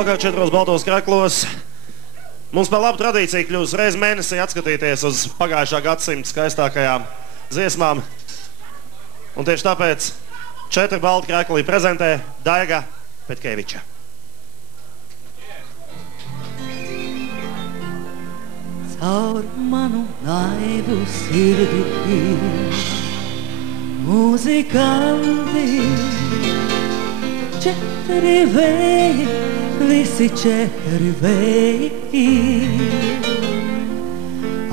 Vakar 4 baltos kraklos. Mums par labu tradīciju kļūst reiz mēnesī atskatīties uz pagājušā gadsimta skaistākajām dziesmām. Un tieši tāpēc 4 balti kraklī prezentē Daiga Petkeviča. Caur manu naivu sirdi muzikanti, 4 vēji, visi 4 vēji.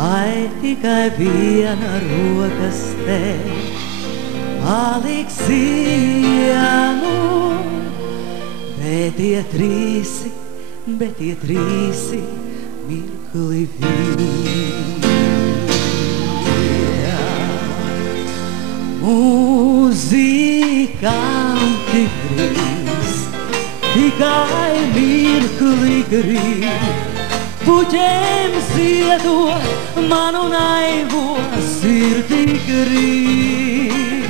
Ai, tikai viena rokas te paliks ziemu, bet tie 3 mirkli vien. Muzikanti drīz tikai mirkli grib, puķiem ziedot manu naivo sirdi grib.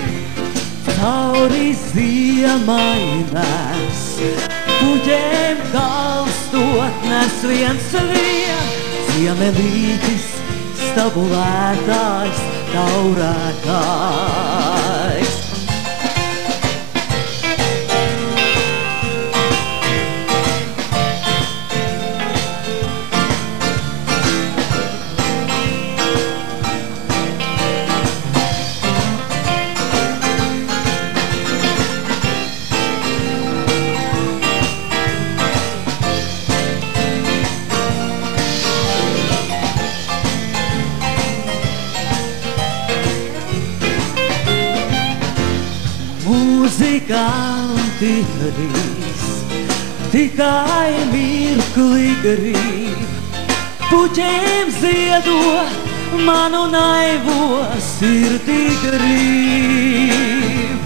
Cauri ziemai nes, puķiem kalstot nes viens, ziemelītis, stabulētājs, taurētājs. Muzikanti drīz tikai mirkli grib, puķiem ziedot manu naivo sirdi grib.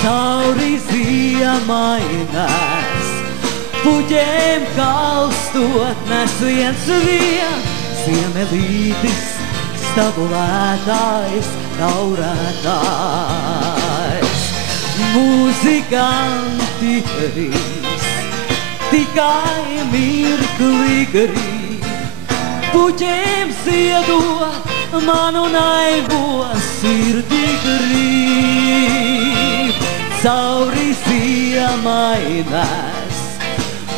Cauri ziemai nes, puķiem kalstot nes viens, ziemelītis, stabulētājs, taurētājs. Muzikanti drīz tikai mirkli grib, puķiem ziedot manu naivo sirdi grib. Cauri ziemai nes,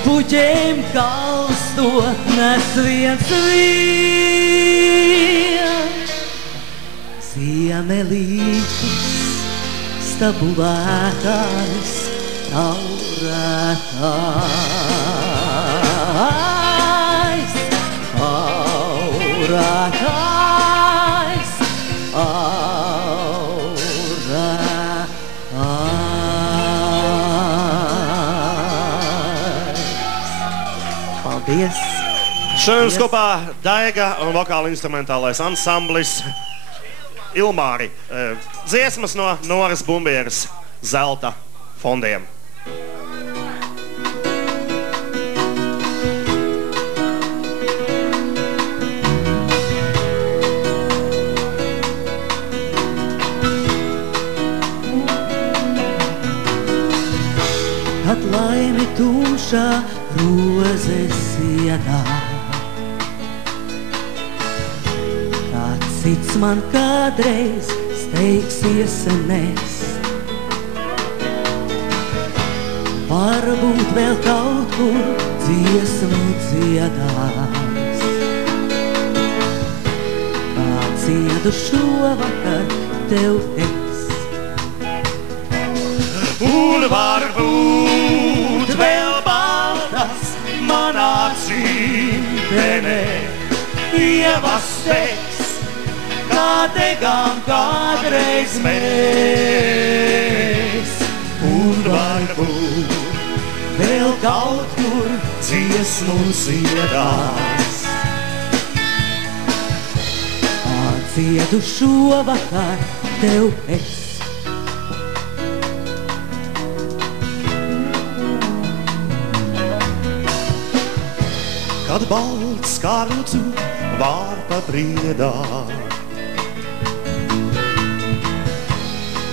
puķiem kalstot nes viens, ziemelītis, stabulētājs, taurētājs, taurētājs, taurētājs. Paldies! Šodien kopā Daiga un vokāla instrumentālais ansamblis Ilmāri. Dziesmas no Noras Bumbieras zelta fondiem. Kad laimi tumšā rozes iedā, kāds cits man kādreiz steigsies nest. Varbūt vēl kaut kur dziesmu dziedās, kā dziedu šovakar tev es. Un varbūt vēl baltas manā cīmpenē ievas teiks, kā degām kādreiz mēs. Un varbūt vēl kaut kur dziesmu dziedās, kā dziedu šovakar tev es. Kad balts kā rucu vārpa priedā,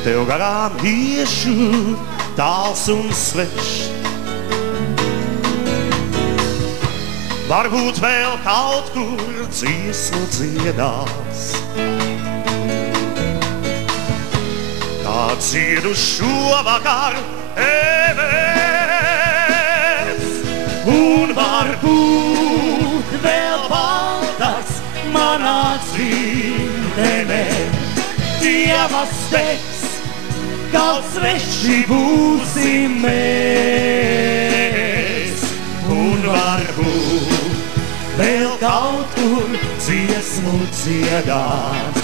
tev garām iešu tāls un svešs. varbūt vēl kaut kur dziesmu dziedās. Kā dziedu šovakar evēs, un varbūt vēl baltas manā dzimtenē. Dievas teiks, kaut sveši būsim mēs, un varbūt vēl kaut kur dziesmu dziedās.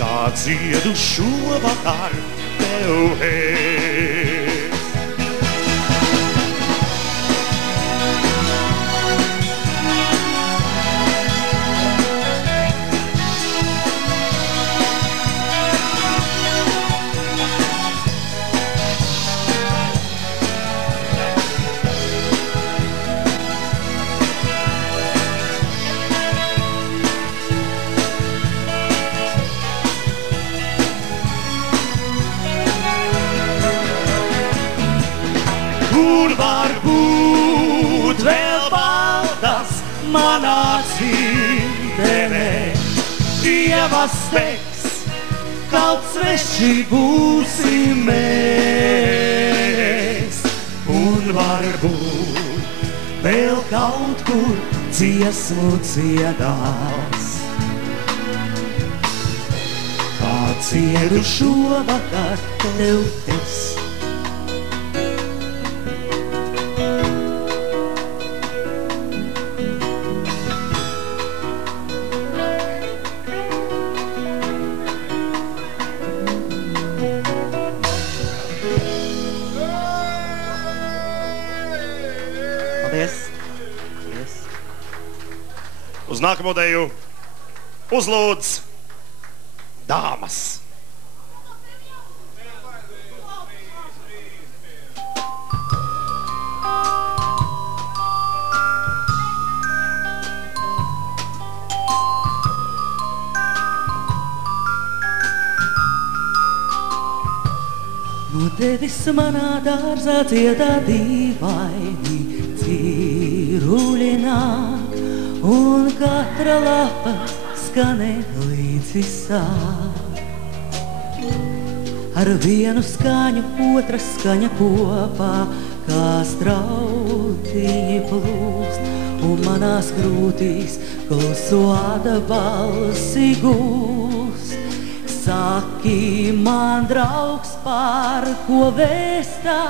Kā dziedu šovakar tev es. Un varbūt vēl baltas manā dzimtenē. Dievas teiks, kaut sveši būsim mēs, un varbūt vēl kaut kur dziesmu dziedās. Kā dziedu šovakar tev es. Uz nākamo deju uzlūdz dāmas. No tevis manā dārzā dziedā dīvaini ciruļināt, un katra lapa skanē līdzi sāk. Ar vienu skaņu otra skaņa kopā, kā strautiņi plūst, un manās krūtīs kluso atbalsi gūst. Saki man, draugs, par ko vēstā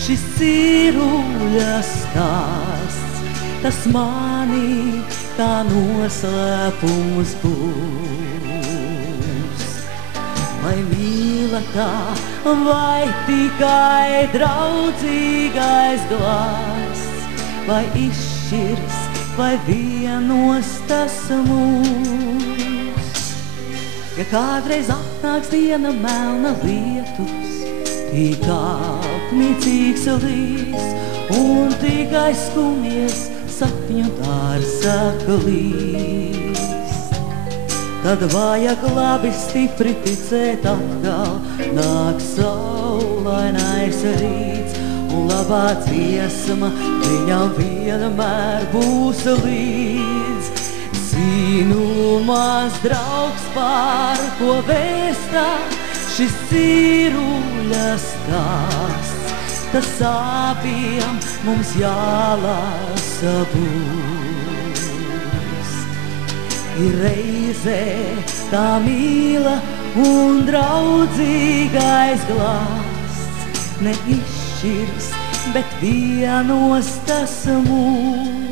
šis ciruļa stāsts, tas manī kā noslēpums būs. Vai mīlatā, vai tikai draudzīgais glāsts, vai izšķirs, vai vienos tas mūs. Ja kādreiz atnāks diena melna lietus, tik apnicīgs līs, un tikai skumies sapņu dārza klīst, tad vajag labi stipri ticēt atkal, nāk saulainais rīts, un labā dziesma viņam vienmēr būs līdz. Zinu, mans draugs, par ko vēstā šis ciruļa stāsts, tas abiem mums jālasa būs. Ir reizē tā mīla un draudzīgais glāsts, neizšķirs, bet vienos tas mūs.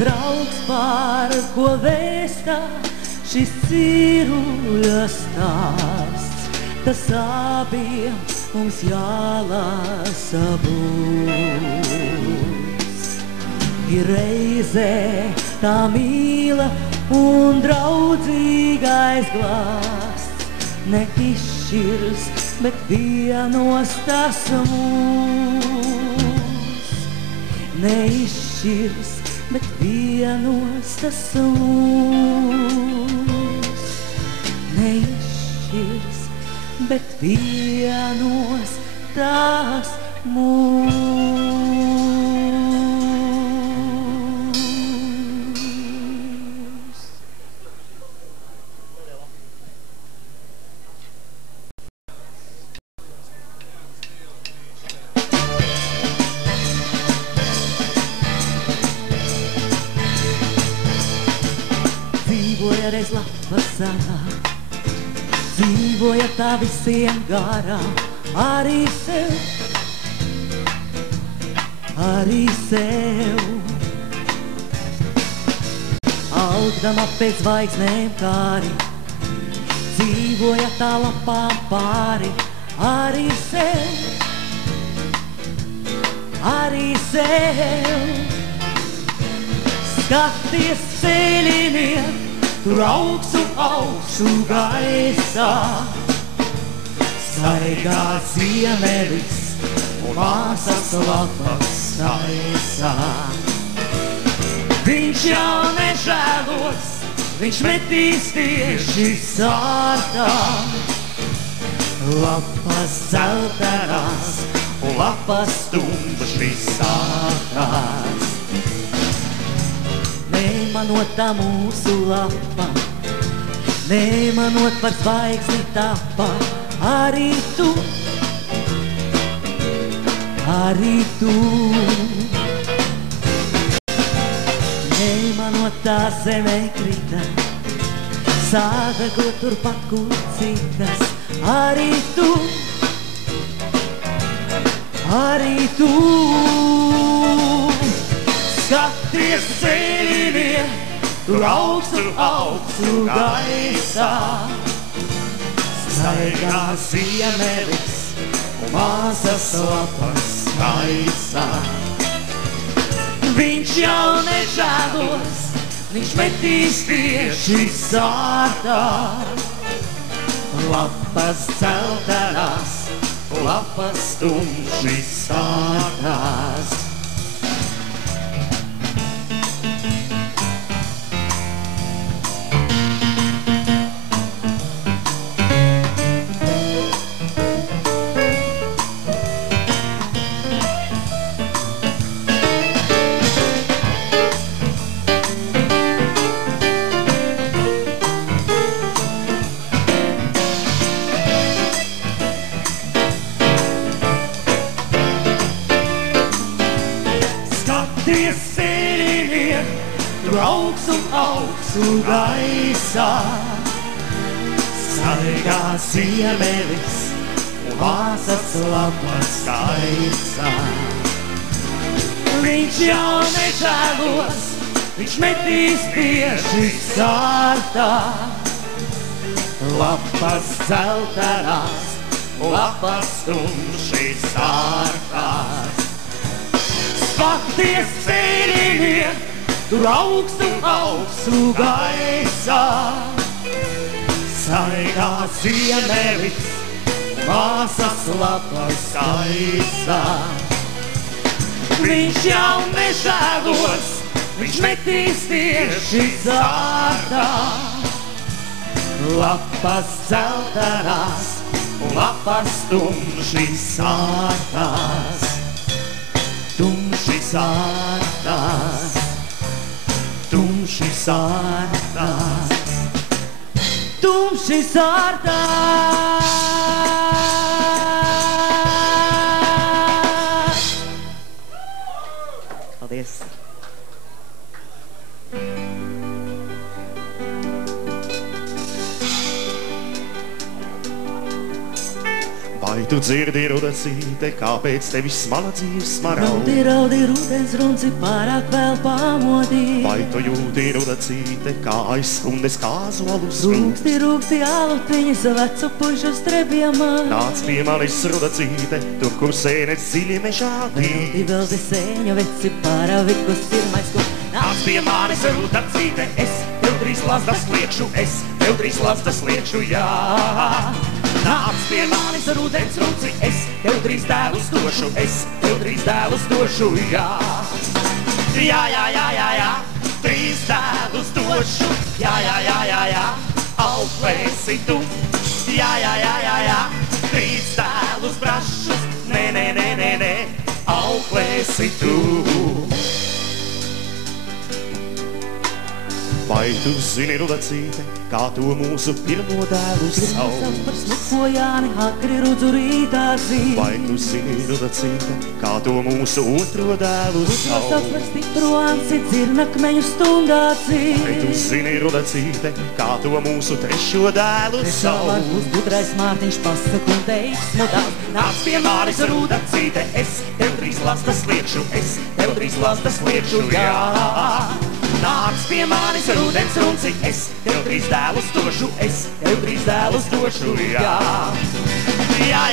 Draugs, par ko vēstā šis ciruļa stāsts, tas abiem mums jālasa būs. ir reizē tā mīla un draudzīgais glāsts. Neizšķirs, bet vienos tas mūs. Neizšķirs, bet vienos tas mūs. Neizšķirs, bet vienos tas mūs. Dzīvoja reiz lapas zarā, dzīvoja tā visiem garā, arī sev. Augdama pēc zvaigznēm kāri, dzīvoja tā lapām pāri, arī sev. Skaties ceļiniek, tur augstu gaisā, staigā ziemelis un māsas lapas taisā. Viņš jau nežēlos, viņš metīs tieši sārtā. Lapas dzeltenās un lapas tumšas sārtās. Nemanot tā mūsu lapa, nemanot par zvaigzni tapa, arī tu. Nemanot tā zemē krita, sādegot turpat, kur citas, arī tu. Skaties ceļinie, tur augstu gaisā, staigā ziemelis un māsas lapas taisā. Viņš jau nežēlos, viņš metīs tieši sārtā. Lapas dzeltenās, lapas tumši sārtās. Augstu gaisā, staigā ziemelis un māsas lapas taisā. Viņš jau nežēlos, viņš metīs tieši sārtā. Lapas dzeltenās, lapas tumši sārtās. Skaties ceļiniek, tur augstu gaisā, staigā ziemelis, māsas lapas taisā. Viņš jau nežēlos, viņš metīs tieši sārtā. Lapas dzeltenās, lapas tumši sārtās. Tumši sārtās. Tumši sārtās, tumši sārtās. Paldies! Vai tu dzirdi rudacīte, kāpēc tevis smala dzīves smarauga? Raudi rudens runci pārāk vēl pamodī. Vai tu jūti rudacīte, kā aizskundes kāzolus Rūksti alutiņas vecu pušu strebiemā. Nāc pie manis rudacīte, tur, kur sēnes dziļi mežā dī. Veldi sēņu veci paravikus pirmais, kur Nāc pie manis rudacīte, es tev drīz lazdas liekšu, jā. Nāc pie manis rudens runci, es tev drīz dēlus došu, jā. Jā, drīz dēlus došu, jā, auklēsi tu. Jā, drīz dēlus brašus, nē, auklēsi tu. Vai tu zini, rudacīte, kā to mūsu pirmo dēlu sauc? par smuko Jāni akri rudzu rītā zīm. Vai tu zini, rudacīte, kā to mūsu otro dēlu sauc? Sauc par stipru ansi dzirnakmeņu stundā zīm. Vai tu zini, rudacīte, kā to mūsu trešo dēlu sauc? Būs gudrais Mārtiņš pasaka un teiks modās. Nāc pie manis rudacīte, es tev drīz lazdas liekšu, jā. Nāc pie manis rudens runci, es tev drīz dēlus došu, jā. Jā,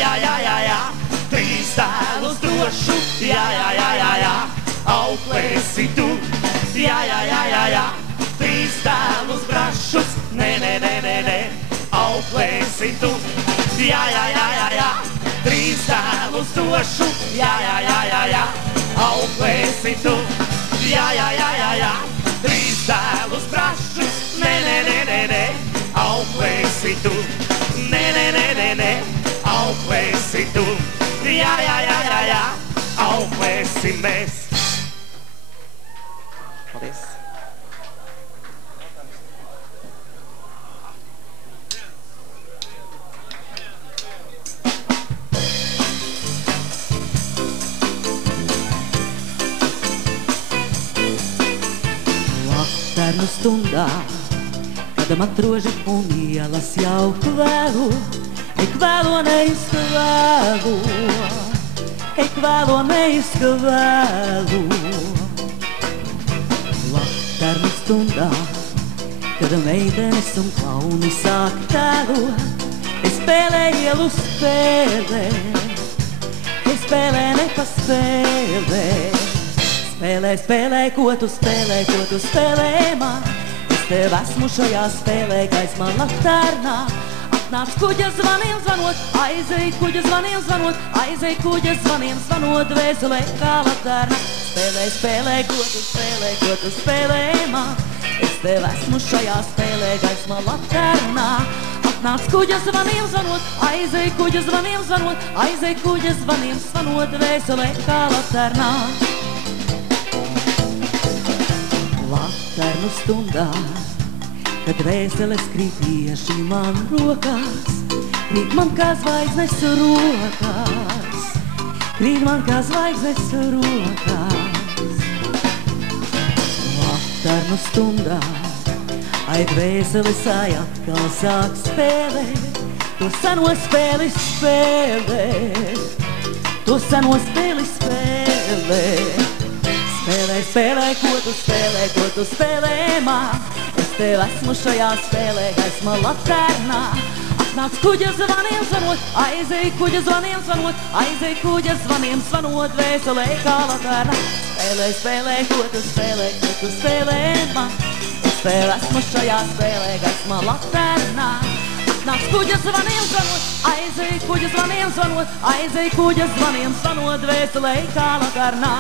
drīz dēlus došu, jā, auklēsi tu. Jā, drīz dēlus brašus, nē, auklēsi tu. Jā, drīz dēlus došu, jā, auklēsi tu. Jā, drīz dēlus brašus, nē, auklēsi tu. Nē, auklēsi tu. Jā, auklēsi mēs. Paldies. Vaktarnu stundā, kad man troži un ielas jau kvēlu, ik vēlo neizkvēlu, Vaktarnu stundā, kad meitenes un klauni sāk tēlu, es spēlēju ielu spēlē, es spēlē nepaspēlē. Spēlē, ko tu spēlē man. Es tev esmu šajā spēlē, gaismā laktārnā. Atnāc kuģa zvaniem zvanot, aizej kuģa zvaniem zvanot, dvēselē kā laktārnā. Spēlē, ko tu spēlē man. Es tev esmu šajā spēlē, gaismā laktārnā. Atnāc kuģa zvaniem zvanot, aizej kuģa zvaniem zvanot, dvēselē kā laktārnā. Vaktarnu stundā, kad vēseles krīt tieši man rokās, krīt man kā zvaigznes rokās. Vaktarnu stundā, aid vēseles atkal sāk spēlēt, to seno spēli spēlēt. Spēlē, ko tu spēlē man. Es tev esmu šajā spēlē, gaismā laktārnā. Atnāc kuģa zvaniem zvanot, aizej kuģa zvaniem zvanot, dvēselē kā laktārnā. Spēlē, ko tu spēlē man. Es tev esmu šajā spēlē, gaismā laktārnā. Atnāc kuģa zvaniem zvanot, aizej kuģa zvaniem zvanot, dvēselē kā laktārnā.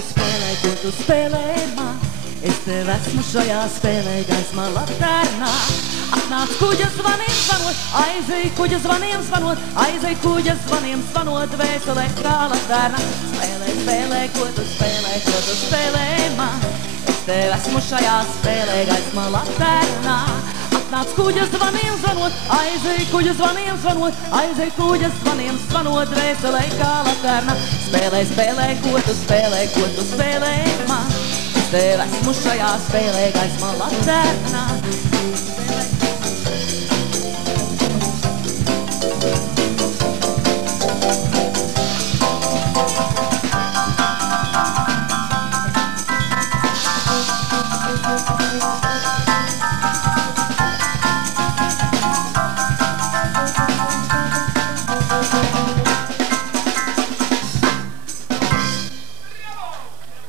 Spēlē, ko tu spēlē man. Es tev esmu šajā spēlē gaismā laternā. Atnāc kuģa zvaniem zvanot, aizej kuģa zvaniem zvanot, aizej kuģa zvaniem zvanot, vēselē kā laternā. Spēlē, spēlē, ko tu spēlē man. Es tev esmu šajā spēlē gaismā laternā. Atnāc kuģa zvaniem zvanot, aizej kuģa zvaniem zvanot, aizej kuģa zvaniem zvanot, vēselē kā laternā. Spēlē, spēlē, ko tu spēlē man. Es tev esmu šajā spēlē gaismā laternā.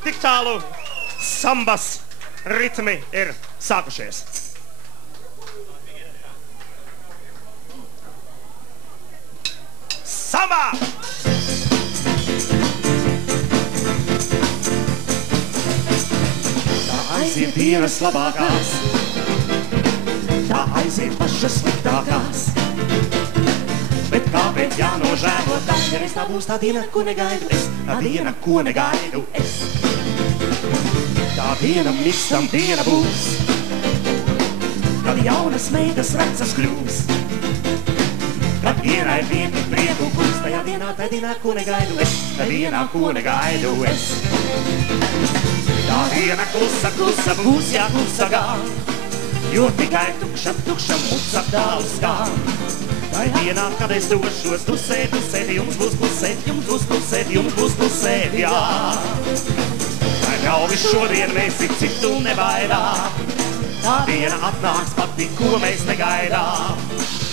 Tik tālu sambas ritmi ir sākušies. Samba! Tā aiziet dienas labākās, tā aiziet pašas sliktākās. Bet kāpēc jānožēlo tas, ja reiz tā būs tā diena, ko negaidu es, tā diena, ko negaidu es. Tā diena mikstam diena būs, kad jaunas meitas vecas kļūs. Kad vienai vieti prieku būs, tajā dienā, ko negaidu es, tā dienā, ko negaidu es. Tā diena klusa, klusa būs, jā, klusa gan, jo tikai tukša, tukša muca tālu skan. Tai dienā, kad es došos tusēt, tusēt, jums būs klusēt, jums būs klusēt, jums būs klusēt, jā. Tai galvi šodien mēs ik citu nebaidām, tā diena atnāks pati, ko mēs negaidām.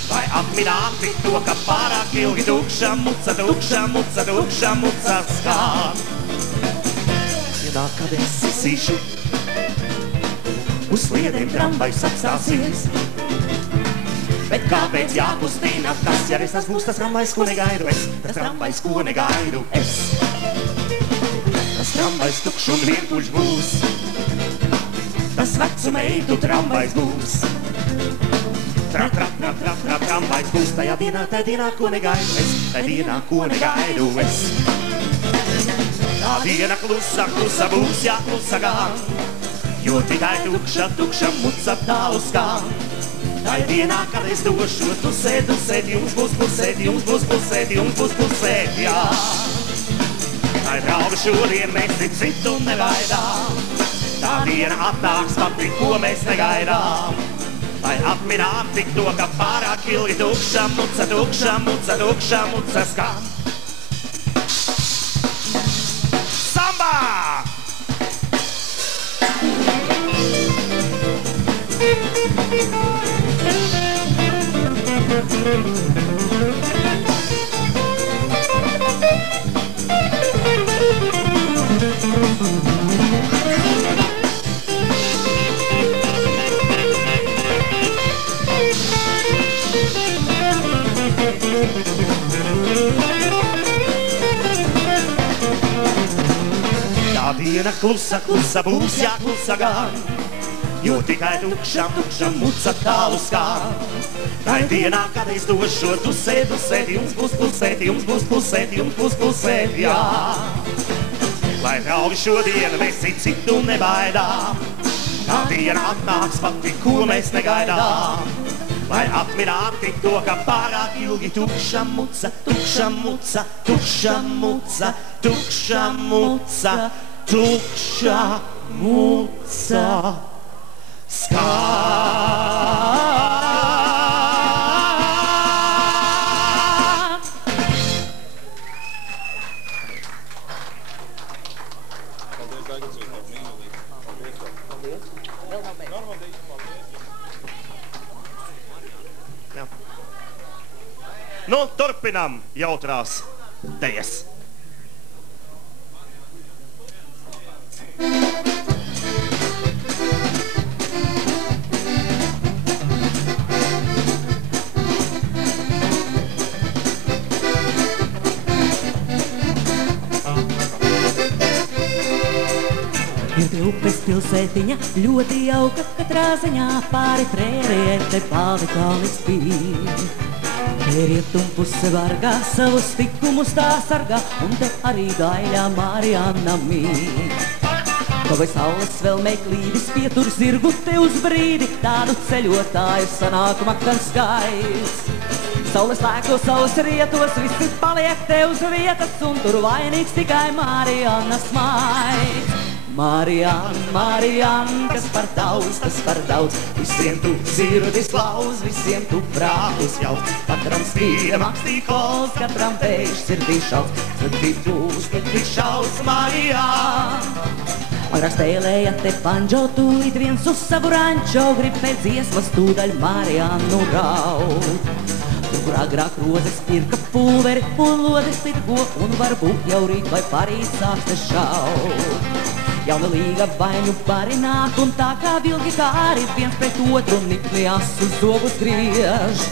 Vai atminām tik to, ka pārāk ilgi tukša muca, tukša muca, tukša muca skan. Dienā, kad es sisīšu, uz sliedēm tramvajs apstāsies. Bet kāpēc jākustina tas, ja reiz tas būs tas tramvajs, ko negaidu es, tas tramvajs, ko negaidu es. Tas tramvajs tukšs un vientuļš būs, tas vecu meitu tramvajs būs. Tramvajs būs tajā dienā, ko negaidu es, tajā dienā, ko negaidu es. Tā diena klusa, klusa būs, jā, klusa gan, jo tikai tukša, tukša muca tālu skan. Tai dienā, kad es došos tusēt, tusēt, jums būs klusēt, jums būs klusēt, jums būs klusēt, jā. Tai draugi šodien mēs tik citu nebaidām, tā diena atnāks pati, ko mēs negaidām. Tai atminām tik to, ka pārāk ilgi tukša muca, tukša muca, tukša muca skan. Samba! Tā diena klusa, klusa būs, jā, klusa gan, jo tikai tukša, tukša muca tālu skan. Tai dienā, kad es došos tusēt, tusēt, jums būs klusēt, jums būs klusēt, jums būs klusēt, jā. Lai draugi šodien mēs citu nebaidām, tā diena atnāks pati, ko mēs negaidām. Lai atminām tik to, ka pārāk ilgi tukša muca, tukša muca, tukša muca, tukša muca, tukša muca skan. Nu, turpinām jautrās dejas. pilsētiņa ļoti jauka katrā ziņā, pāri prērijai te palika līdz pīri. Te rietumpuse vargā, savus tikumus tā sargā, un te arī gaļā Marianna mīl. Ko vai saules vēl meklīdis pietur zirgu te uz brīdi, tādu ceļotāju sanāk makans skaits. Saules lēko savus rietos, visi paliek te uz vietas, un tur vainīgs tikai Mariannas maids. Marianna, Marianna, kas par daudz, visiem tu sirdis klauz, visiem tu prātus jaut. Katram spīda makstī kols, katram pēš sirdī šauts, sirdī plūs, bet tik šauts Marianna. Agrāk spēlēja te banjo, tūlīt viens uz savu rančo, grib pēc dziesmas tūdaļ Mariannu raud. Tur agrāk rozes pirka pulveri un lodes tirgo, un varbūt jau rīt vai parīt sāks te šaut. Jauna līga baiņu barināt, un tā kā vilgi kāri viens pret otru nikli asus zogus griež.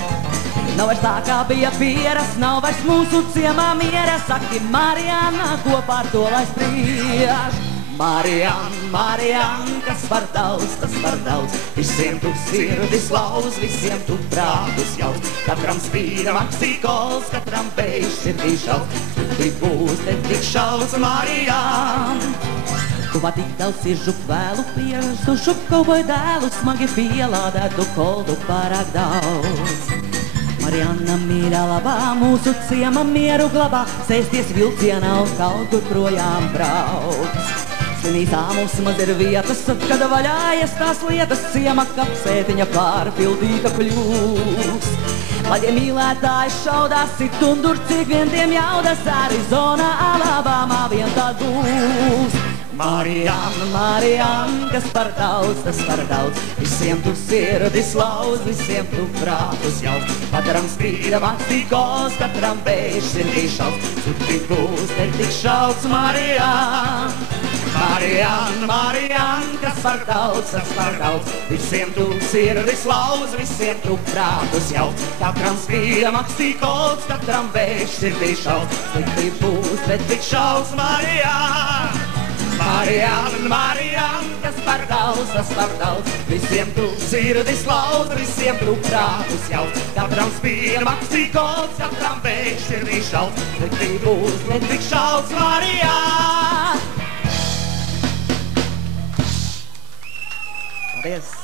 Nav vairs tā kā bija pieras, nav vairs mūsu ciemā miera, saki Marianna, kopā ar to lai spriež. Marianna, Marianna, kas par daudz, visiem tu sirdis lauz, visiem tu prātus jaut. Katram spīda maksī kols, katram beiž sirdī šaut, sirdī būs, te tik šauts Marianna. Tu var tik daudz siržu kvēlu pierzušu kauboju dēlu, smagi pielādētu koldu pārāk daudz. Marianna mīļā labā, mūsu ciema mieru glabā, sēsties vilcienā un kaut kur projām brauc. Slinītā mums maz ir vietas, kad vaļājas tās lietas, ciema kapsētiņa pārpildīta kļūs. Lai tie mīlētāji šaudās, sit un dur, cik vien tiem jaudas, Arizona, Alabama vien tā būs. Marianna, Marianna, kas par daudz, visiem tu sirdis lauz, visiem tu prātus jaut. Katram spīda makstī kols, katram beiž sirdī šauts, sirdī plūs, te tik šauts Marianna. Marianna, Marianna, kas par daudz, visiem tu sirdis lauz, visiem tu prātus jaut. Katram spīda makstī kols, katram beiž sirdī šauts, sirdī plūs, te tik šauts Marianna. Marianna, Marianna, kas par daudz, visiem tu sirdis lauz, visiem tu prātus jaut. Katram spīda makstī kols, katram beiž sirdī šauts, te būs, te tik šauts Marianna. Paldies!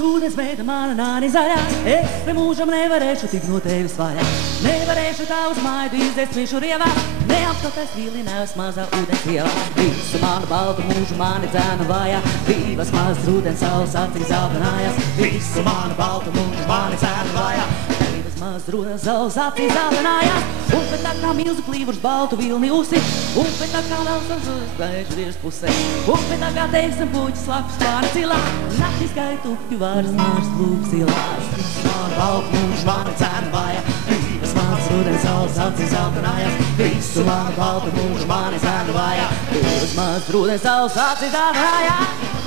Ūdens meita, mana nāni zaļā, es te mūžam nevarēšu tik no tevis vaļā. Nevarēšu tavus maidu izdzēst višu rievā, neapskatās vilinājus mazā ūdens ielā. Visu manu baltu mūžu mani dzēna vājā, vīvas mazs ūdens saules acīs zeltenājās. Visu manu baltu mūžu mani dzēna vājā, vīvas mazs ūdens saules acīs zeltenājās. Un pēc tā kā milzu plīvurs baltu vilni usi, un pēc tā kā lausas uz plēšu virs pusē, un pēc tā kā teiksim puķis lapas pāri cilā, naktis skaitu upju vārs mārs lūps ilās. Visu manu baltu mūžu mani dzēna vājā, vīvas mazs ūdens saules acīs zeltenājās. Visu manu baltu mūžu mani dzēna vājā, vīvas mazs ūdens saules acīs zeltenājās.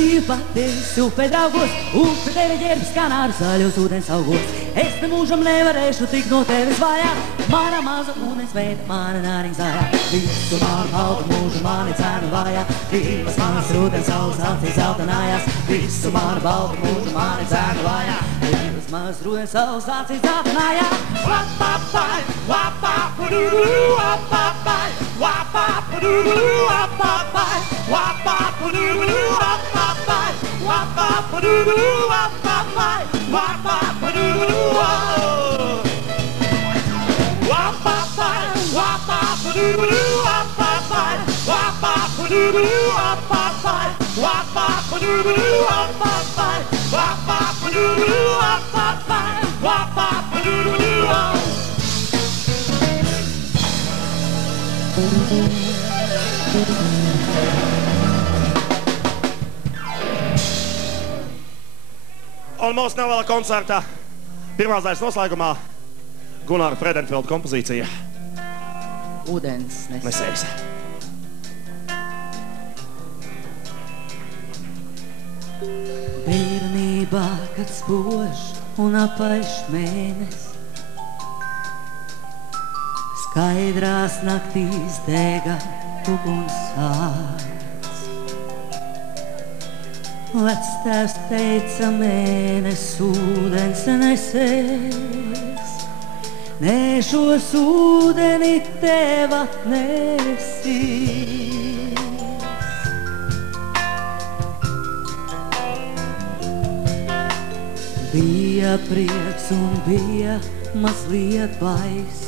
biju patiesi upe draugos, upe tevi ģērbs kanāru zaļos ūdens augos. Es te mūžam nevarēšu tik no tevis vaļā, mana maza ūdens veida, mana nāriņa zaļā. Visu manu baltu mūžu mani cēnu vājā, divas manas ūdens saules acīs zeltanājās. Visu manu baltu mūžu mani cēnu vājā, divas manas ūdens saules acīs zeltanājās. Wapapai, wapapadoo, wapapai, wapapadoo, wapapai, wapapadoo, wapapai, wapapadoo, wapapai, wapapadoo, wapapai, wapapadoo, wapapai, wapapadoo, wapapai, wapapadoo, wapapai, wapapadoo, wapapai, wapapadoo. Un mūsu nelielā koncertā pirmās daļas noslēgumā Gunāra Fredenfelda kompozīcija Ūdens nesējs. Bērnībā, kad spož un apaiš mēnes, skaidrās naktīs dega uguns āds. Vectēvs teica, mēnes ūdens nesēs, nešos ūdeni tev atnesīs. Bija prieks un bija mazliet bais,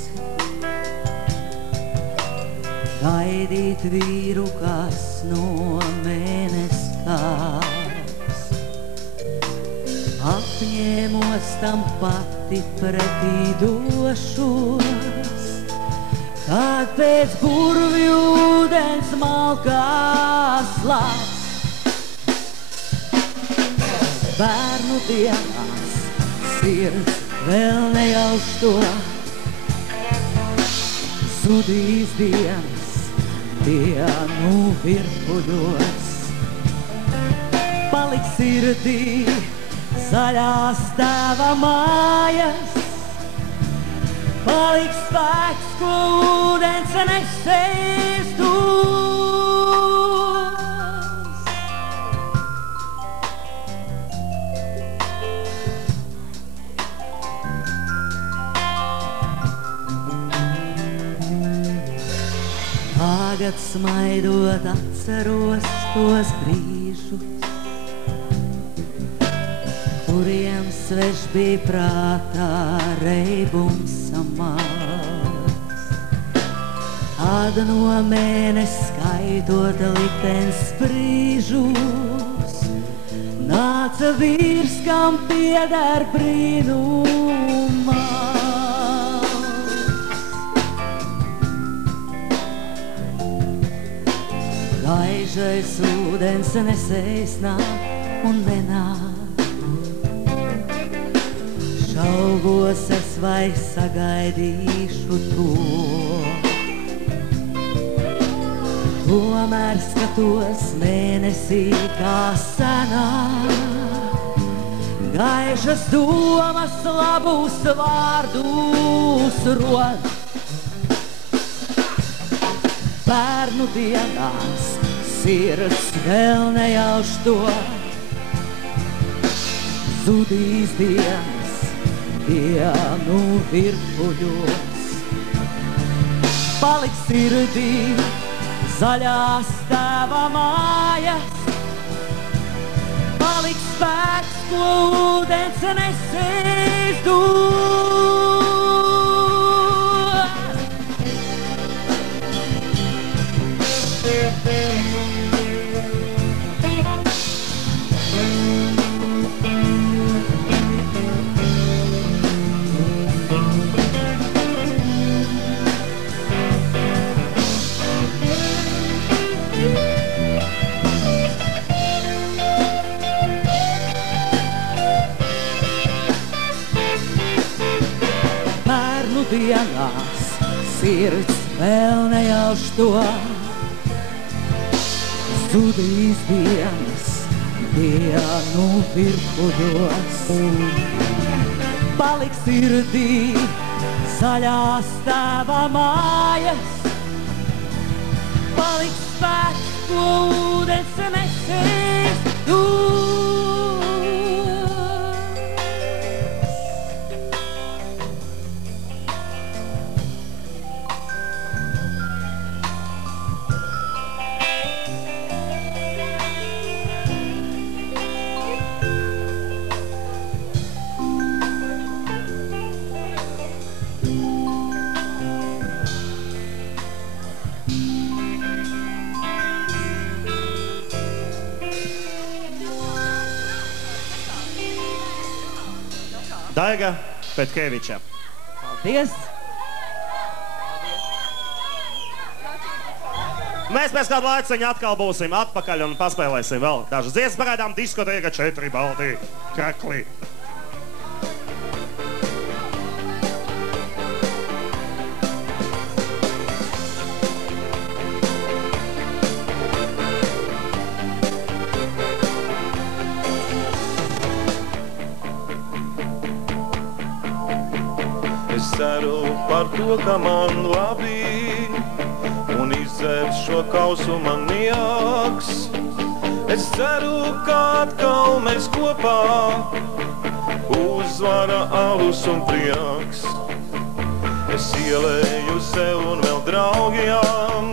gaidīt vīru, kas no mēnes kāps. Apņēmos tam pati pretī došos, kad pēc burvju ūdens malkās slāps. Bērnu dienās sirds vēl nejauš to, zudīs dienas dienu virpuļos. Paliks sirdī zaļās tēva mājas, paliks spēks, ko ūdens nesēs dos. Tagad smaidot atceros tos brīžus, kuriem sveš bija prātā reibums samāks. Tad no mēnes skaitot liktenes brīžus, nāca vīrs, kam pieder brīnumā. Gaišais ūdens nesējs nāk un nenāk. Šaubos es vai sagaidīšu to. Tomēr skatos mēnesī kā senāk, gaišas domas labus vārdus rod. Bērnu dienās sirds vēl nejauš to, zudīs dienas dienu virpuļos. Paliks sirdī zaļās tēva mājas, paliks spēks, ko ūdens nesēs dos. Dienās sirds vēl nejauš to, zudīs dienas dienu virpuļos. Paliks sirdī zaļās tēva mājas, paliks spēks, ko ūdens nesīs dūs. Daiga Petkeviča. Paldies! Mēs pēc kādu laiciņu atkal būsim atpakaļ un paspēlēsim vēl dažas dziesmas, pagaidām diskotēka 4 balti krakli. Es ceru par to, ka man labi un izdzērs šo kausu man nieks. Es ceru, ka atkal mēs kopā uzvara alus un prieks. Es ielēju sev un vēl draugiem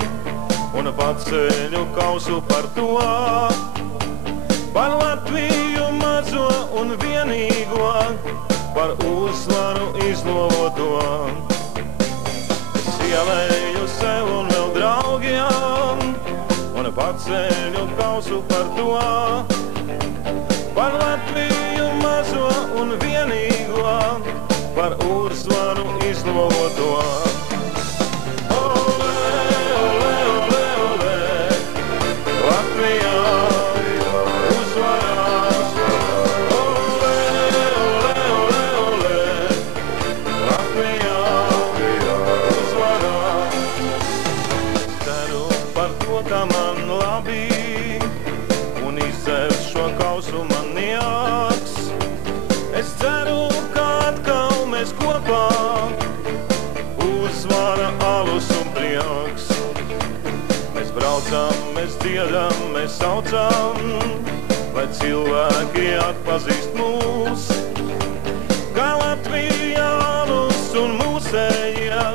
un paceļu kausu par to, par Latviju mazo un vienīgo, par uzvaru izloto. Es ielēju sev un vēl draugiem un paceļu kausu par to, par Latviju mazo un vienīgo, par uzvaru izloto. Es ceru, ka atkal mēs kopā uzvara alus un prieks. Mēs braucam, mēs dziedam, mēs saucam, lai cilvēki atpazīst mūs, kā Latvija alus un mūsējie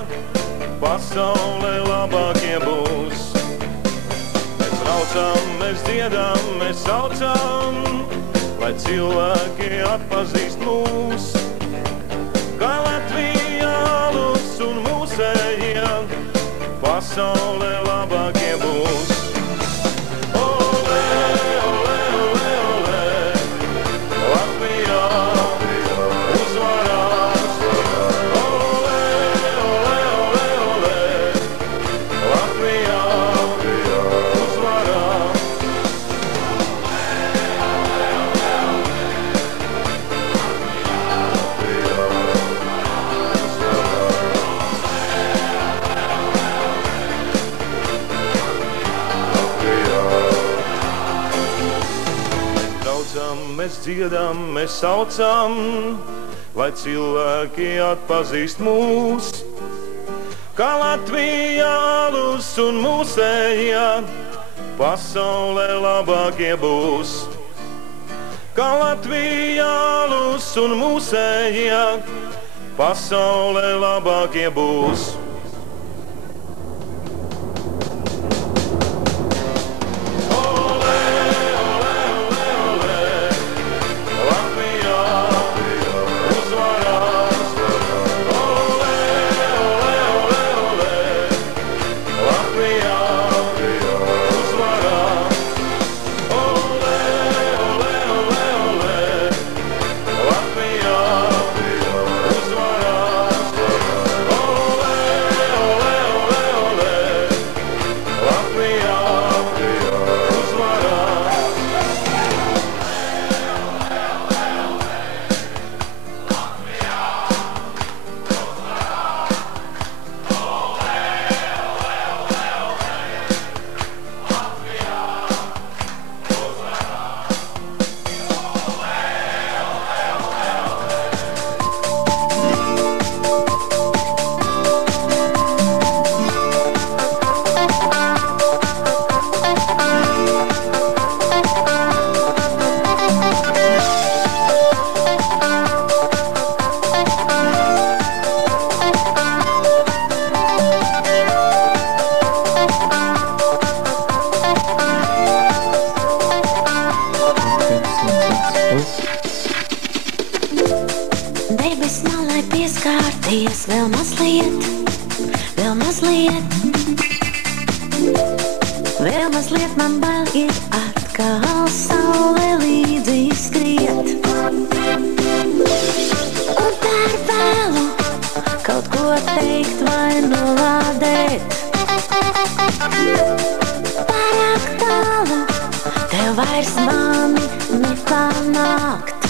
pasaulē labākie būs. Mēs braucam, mēs dziedam, mēs saucam, lai cilvēki atpazīst mūs, kā Latvija alus un mūsējie pasaulē labākie būs. Olē, olē, olē, olē, Latvijā uzvarās. Olē, olē, olē, olē, Latvijā uzvarās. Mēs dziedam, mēs saucam, lai cilvēki atpazīst mūs, kā Latvija alus un mūsējie pasaulē labākie būs. Kā Latvija alus un mūsējie pasaulē labākie būs. Olé, Paies vēl mazliet, vēl mazliet. Vēl mazliet man bail ir atkal saule līdzi skriet. Un par vēlu kaut ko teikt vai nolādēt. Pārāk tālu tev vairs mani nepanākt.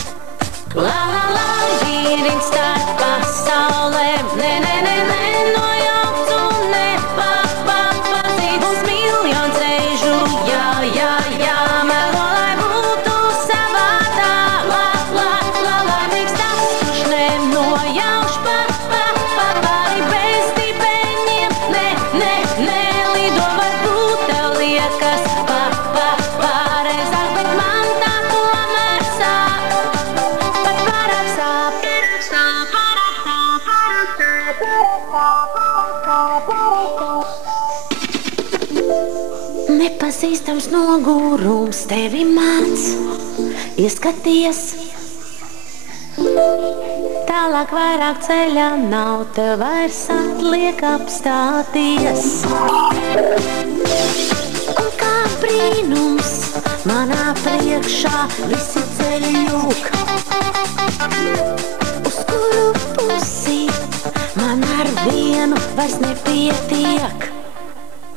La la la, vīriņš starp pasaulēm. Ne, ne, ne, ne, nojaukts un nepapazīt. Mums miljons reižu, jā, jā, jā, melo, lai būtu savādāk. La, la, la, laimīgs tas, kurš nenojauš pāri bez stipeņiem. Ne, ne, ne, lido varbūt tev liekas pareizāk, bet man tā tomēr sāp. Pat pārāk sāp. Nepazīstams nogurums tevi māc, ieskaties. Tālāk vairāk ceļa nav, tev vairs atliek apstāties. Un kā brīnums manā priekšā visi ceļi jūk. Uz kuru pusi man ar vienu vairs nepietiek.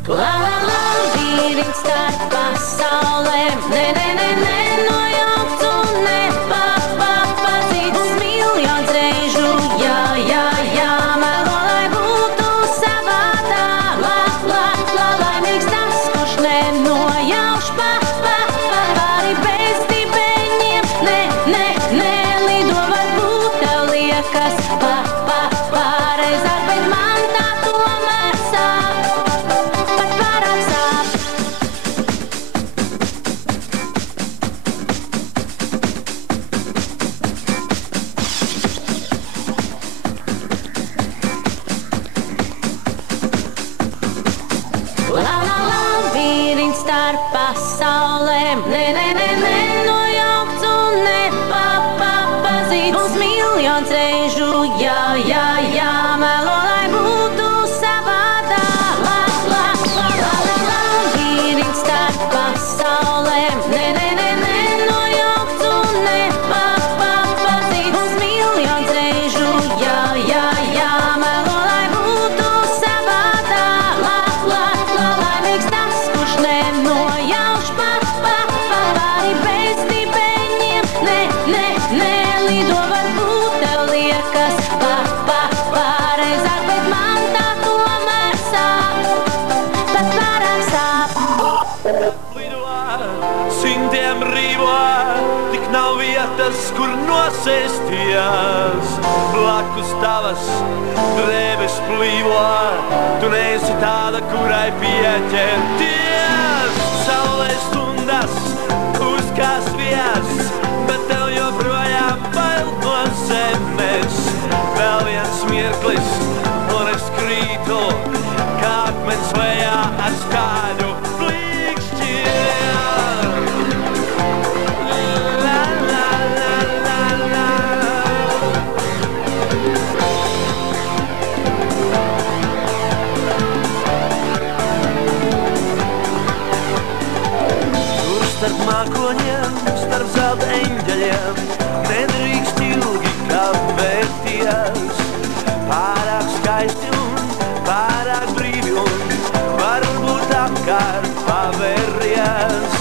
La la la, vīriņš starp pasaulēm. Ne, ne, ne, ne, nojaukts un nepapazīt. Mums miljons reižu, jā, jā, jā, melo, lai būtu savādāk. La, la, la, laimīgs tas, kurš nenojauš pāri bez stipeņiem. Ne, ne, ne, lido varbūt tev liekas pareizāk, bet man tā tomēr sāp. La la la, vīriņš starp pasaulēm. Ne, ne, ne, ne, nojaukts un nepapazīt. Mums miljons reižu, jā, jā, jā, melo, lai būtu savādāk. La la la la la la, vīriņš starp pasaulēm. Ne, ne, ne, ne, nojaukts un nepapazīt. Mums miljons reižu, jā, jā, jā, melo, lai būtu savādāk. La la la, laimīgs tas, kurš nenojauš pāri bez stipeņiem. Ne, ne, ne, lido varbūt tev liekas pareizāk, bet man tā tomēr sāp. Pat pārāk sāp. Lido, simtiem rīvo, tik nav vietas, kur nosēsties. Blakus tavas drēbes plīvo, tu neesi tāda, kurai pieķerties. Saulē stundas kūst kā sviests, bet tev joprojām bail no zemes. Vēl viens mirklis, un es krītu, kā akmens lejā ar skaļu plikšķiem. La, la, la, la, la. Tur starp mākoņiem, starp zelta eņģeļiem, nedrīkst ilgi kavēties. Pārāk skaisti un pārāk brīvi un varbūt apkārt pavēries.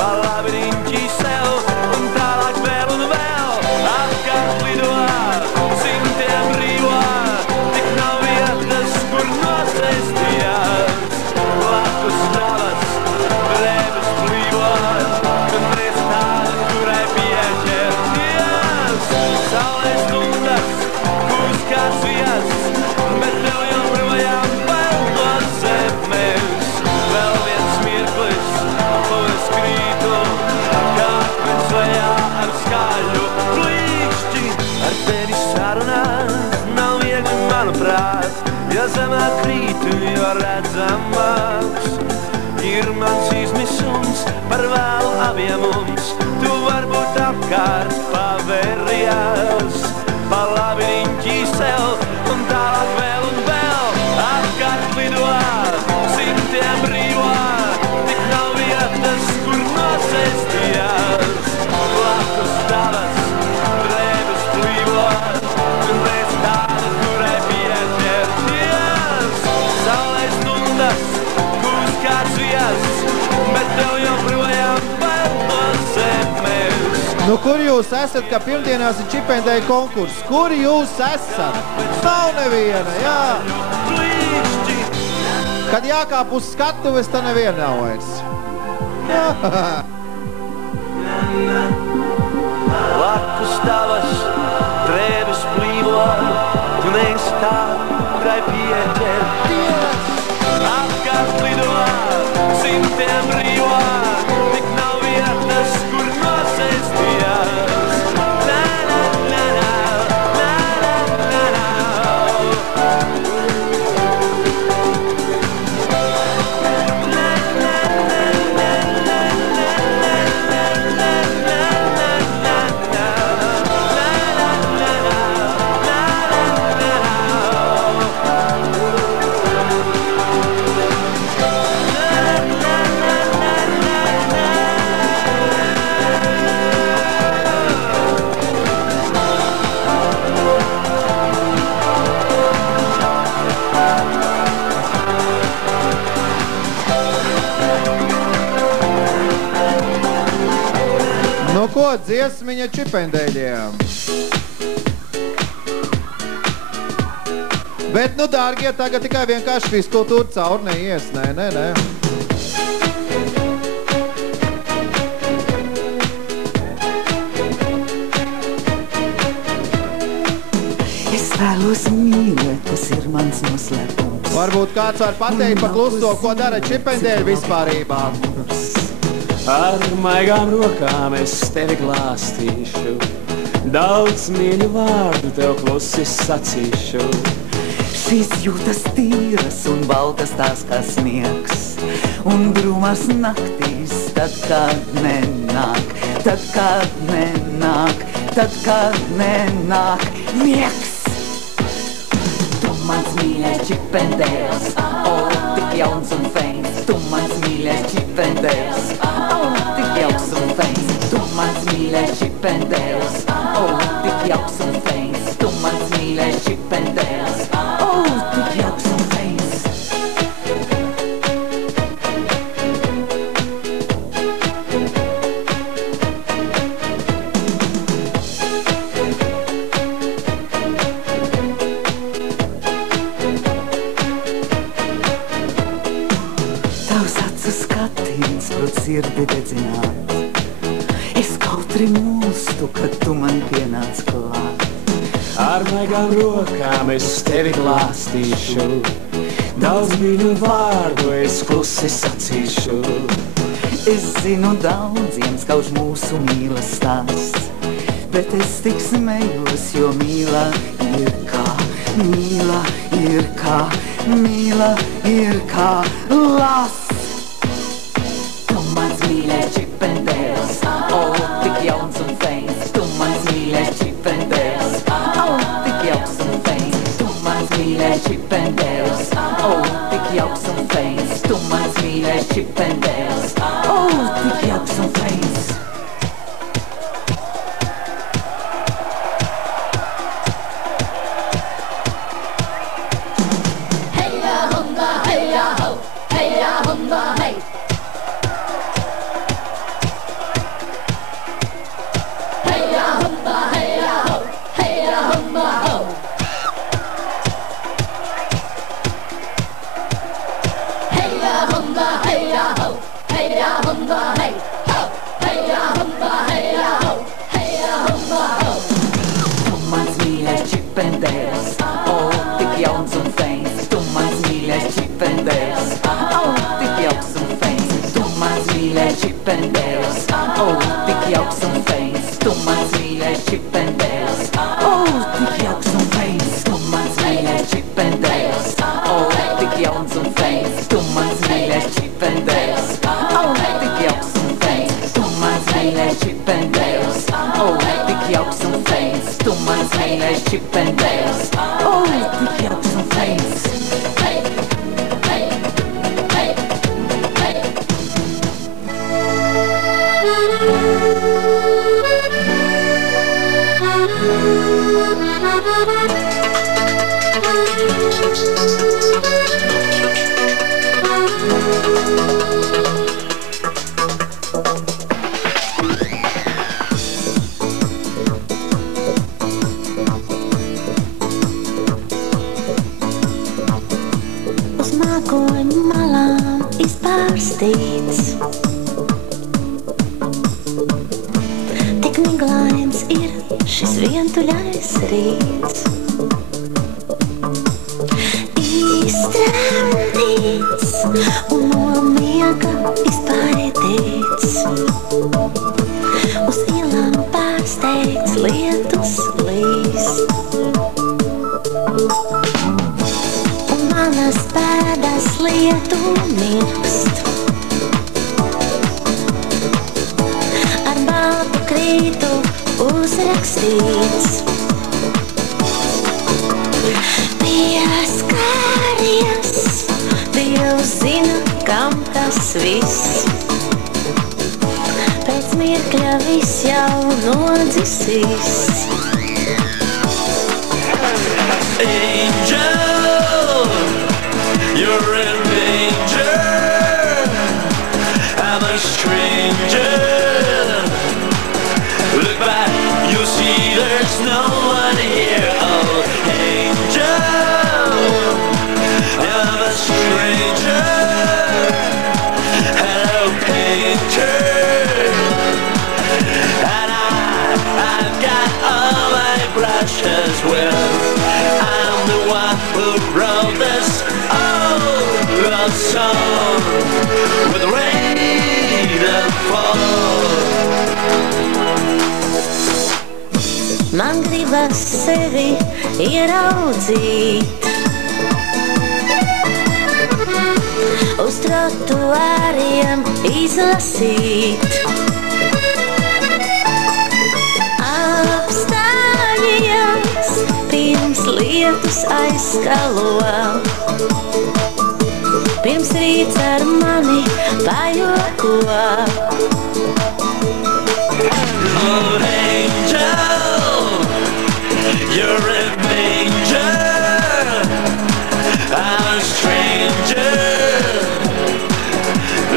Pa labirinķi sev un tālāk vēl un vēl. Apkārt lido, simtiem rīvo, tik nav vietas, kur nosēsties. Blakus tavas drēbes plīvo, tu neesi tāda, kurai pieķerties. Saulē stundas kūst kā sviests, bet tev joprojām bail no zemes. Vēl viens mirklis, un es krītu, kā akmens lejā ar skaļu plikšķi. Ar tevi sarunāt nav viegli, manuprāt, jo zemāk krītu, jo redzamāks ir mans izmisums par vēlu abiem mums. Tu varbūt apkārt pavēries, pa labirinķi sev un Nu, kur jūs esat, ka pirmdienās ir čipendēja konkurss? Kur jūs esat? Nav neviena, jā. Kad jākāp uz skatuves, tad neviena nav vairs. Blakus tavas drēbes plīvo, tu neesi tā, kurai pieķerties. Apkārt lido, simtiem brīvo, tik nav vietas, kur nosēsties. La, la, la, la, la, la, la, la. Nu ko, dziesmiņa čipendēļiem. Bet, nu, dārgie, tagad tikai vienkārši fizkultūra caur neies. Nē. Es vēlos mīlēt, tas ir mans noslēpums. Varbūt kāds var pateikt pa kluso, ko dara čipendēļi vispārībā. Ar maigām rokām es tevi glāstīšu, daudz mīļu vārdu tev klusi sacīšu. Šīs jūtas tīras un baltas tās kā sniegs, un drūmās naktīs, tad, kad nenāk miegs. Tu mans mīļais čipendēls, tik jauns un feins. Tu mans mīļais čipendēls, tik jauks un feins. Tu mans mīļais čipendēls, tik jauks un feins. Tu mans mīļais čipendēls, tik jauks un feins. Sirdi dedzināt. Es kautri mūstu, kad tu man pienāc klāt. Ar maigām rokām es tevi glāstīšu, daudz mīļu vārdu es klusi sacīšu. Es zinu, daudziem skauž mūsu mīlas stāsts, bet es tik smējos, jo mīla ir kā las. Mans mīļais čipendēls, tik jauns un feins. Tu mans mīļais čipendēls, tik jauks un feins. Tu mans mīļais čipendēls, tik jauks un feins. Tu mans mīļais čipendēls, tik jauks un feins. Heya humba, heya ho, heya humba, hey. Čipendēls, tik jauns un feins. Tu mans mīļais čipendēls, tik jauks un feins. Tu mans mīļais čipendēls, tik jauks un feins. Tu mans mīļais čipendēls, tik jauks un feins. Tu mans mīļais čipendēls, tik jauns un feins. Tu mans mīļais čipendēls, tik jauks un feins. Tu mans mīļais čipendēls, tik jauks un feins. Tu mans mīļais čipendēls, tik jauks un feins. rakstīts. Tik miglains ir šis vientuļais rīts. Izstrādīts un no miega izbaidīts. Uz ielām pārsteigts lietus līst. Un manas pēdas lietu mirkst. Ar baltu krītu uzrakstīts. Pieskāries, Dievs zina, kam tas viss. Pēc mirkļa viss jau nodzisīs. Angel, you're in danger. I'm a stranger. Look back, you'll see there's no one here. Oh, angel, I'm a stranger. Hello, painter. And I've got all my brushes with. I'm the one who wrote this old love song with rain and fall. Man gribas sevi ieraudzīt. Uz trotuāriem izlasīt. Apstājies, pirms lietus aizskalo. Pirms rīts ar mani pajoko. Oh, angel, you're in danger. I'm a stranger.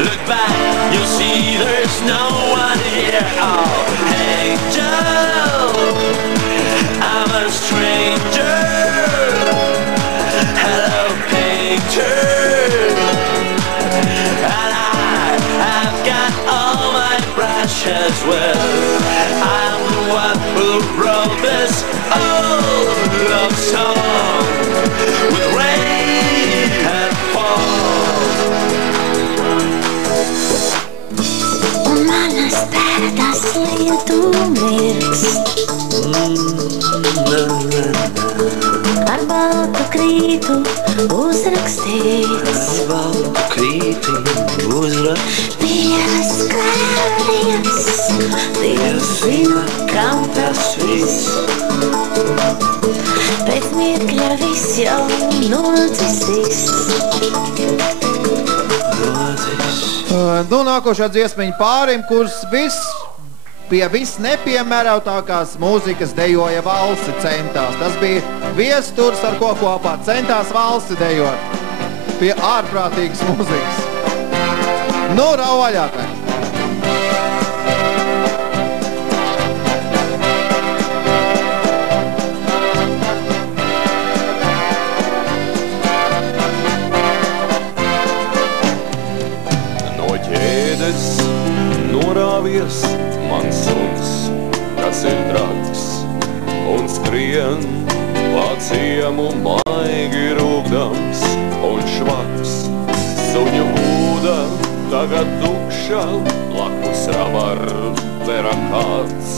Look back, you'll see there's no one here. Oh, angel, I'm a stranger. Hello, painter. And I've got all my brushes with. I'm the one who wrote this old love song with rain and fall. Un manas pēdas lietu mirkst. Ar baltu krītu uzrakstīts. Pieskāries, Dievs zina, kam tas viss. Pēc mirkļa viss jau nodzisīs. Nu, nākošā dziesmiņa pārim, kurs pie viss nepiemērotākās mūzikas dejoja valsi centās. Tas bija viesturs, ar ko kopā centās valsi dejot pie ārprātīgas mūzikas. Nu, rauvaļā tā. No ķēdes norāvies mans suns, kas ir drags un skrien pa ciemu maigi rūgdams un švaks. Suņu būda tagad tukša, blakus ravarbera kāds,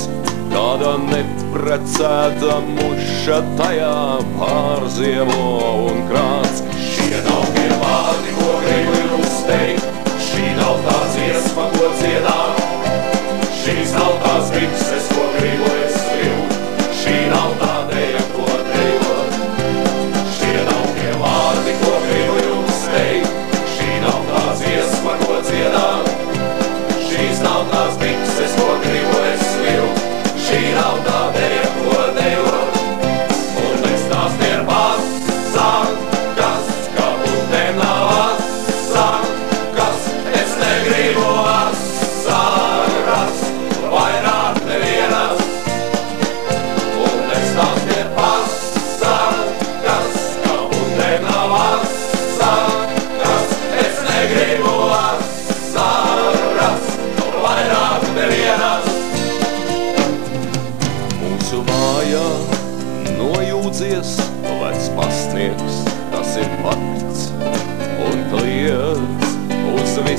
kāda neprecēta muša tajā pārziemo un krāts. Šie nav tie vārdi, ko gribu jums teikt, šī nav tā dziesma, ko dziedāt. Šīs nav tās bikses, ko gribu es vilkt, šī nav tā deja, ko dejot. Šie nav tie vārdi, ko gribu jums teikt, šī nav tā dziesma, ko dziedāt. Šīs nav tās bikses, ko gribu es vilkt, šī nav tā deja, ko dejot. Un bez tās tie pasakas, ka putem nav asakas, es negribu asakas.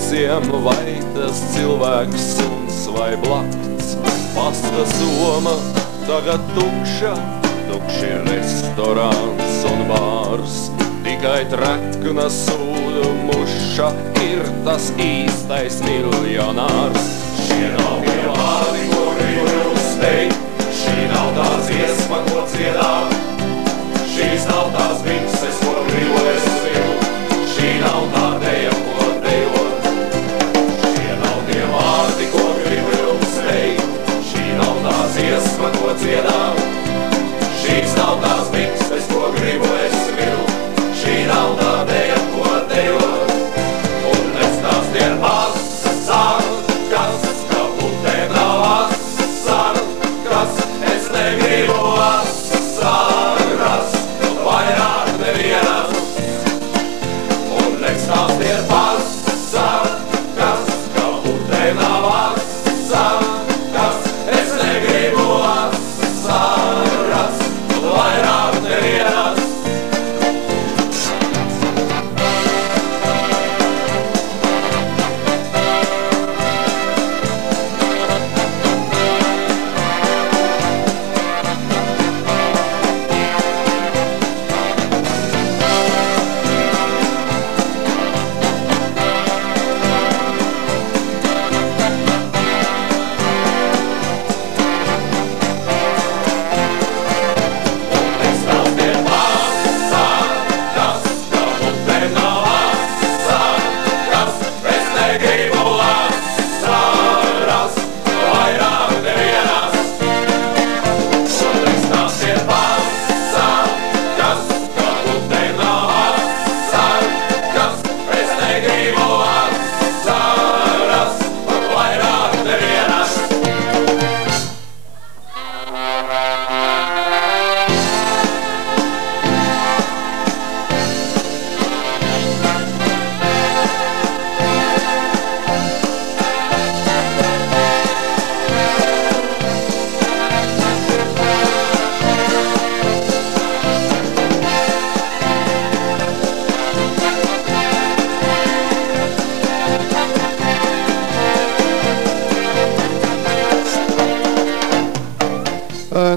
visiem, vai tas cilvēks suns vai blakts. Pasta soma tagad tukša, tukši restorāns un bārs. Tikai trekna sūdu muša ir tas īstais miljonārs. Šie nav tie vārdi, ko gribu jums teikt, šī nav tā dziesma, ko dziedāt. Šīs nav tās bikses, ko gribu es vilkt, šī nav tā deja, ko dejot. Šie nav tie vārdi, ko gribu jums teikt, šī nav tā dziesma, ko dziedāt. Šīs nav tās bikses, ko gribu es vilkt, šī nav tā deja, ko dejot. Un es tās dien asakas, ka putēm nav asakas, es negribu asaras, vairāk nevienas. Un es tās dien asakas, ka putēm nav asakas, es negribu asaras, vairāk nevienas.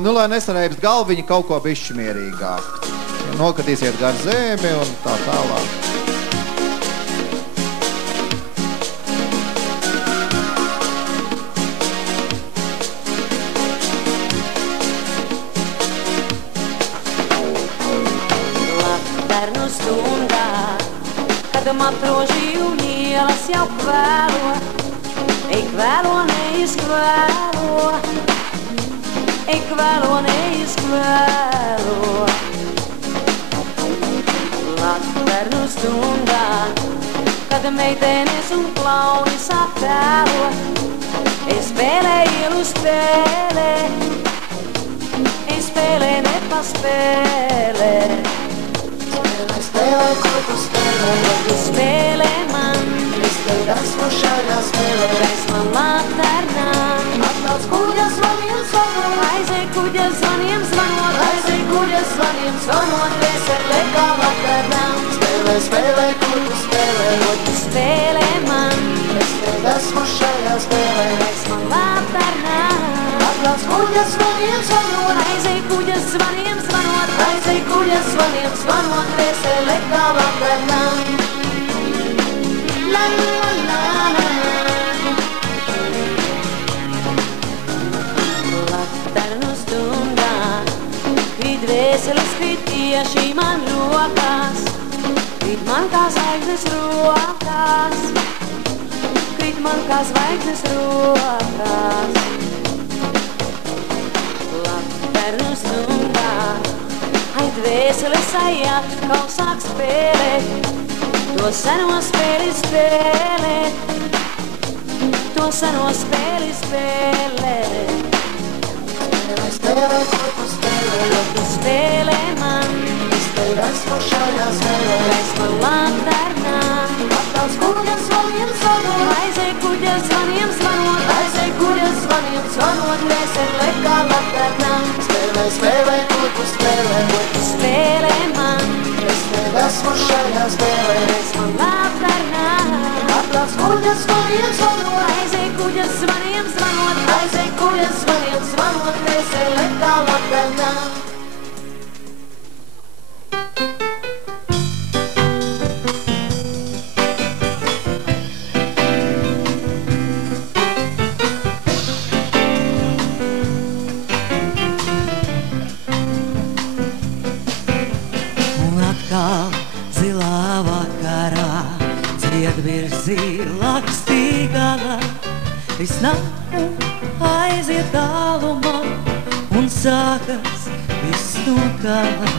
Nu, lai nesarēbst galviņi kaut ko bišķi mierīgāk. Nokatīsiet gar zemi un tā tālāk. Laternu stundā, kad matrožīju ielas jau kvēlo, kvēlo neizkvēlo. Ik kvēlo, neizkvēlo. Laternu stundā, kad meitenes un klauni saptēlo, es spēlēju ielu spēlē, es spēlē nepaspēlē. Spēlē, ko tu spēlē, ko tu spēlē man, es tev esmu šajā spēlē, gaisma laternā. Atnāc kuģas zvaniem zvanot, aizej kuģas zvaniem zvanot, aizej kuģas zvaniem zvanot, veselē kā laternā. Spēlē, spēlē, ko tu spēlē, ko tu spēlē man, es tev esmu šajā spēlē, gaisma laternā. Atnāc kuģas zvaniem zvanot, aizej kuģas zvaniem zvanot, aizej kuģas zvaniem zvanot, veselē kā laternā. La la la la. Laternu stundā, krīt vēseles, krīt tieši man rokās, krīt man kā zvaigznes rokās, krīt man kā zvaigznes rokās. Laternu stundā, ait vēseles aiziet, kaut sāk spēlēt, to seno spēli spēlēt, to seno spēli spēlēt. Spēlē, ko tu spēlē, ko tu spēlē man, es tev esmu šajā spēlē, gaisma laternā. Atnāc kuģas zvaniem zvanot, aizej kuģas zvaniem zvanot, aizej kuģas zvaniem zvanot, veselē kā laternā. Spēlē, spēlē, ko tu spēlē, ko tu spēlē man, es tev esmu šajā spēlē, gaisma laternā. Atnāc atnāc kuģas zvaniem zvanot, aizej kuģas zvaniem zvanot, aizej kuģas zvaniem zvanot, esi lekā Laternā. Zilā vakarā dzied virzi lakstīgala, viss nāk un aiziet tālumā un sākas viss no kala.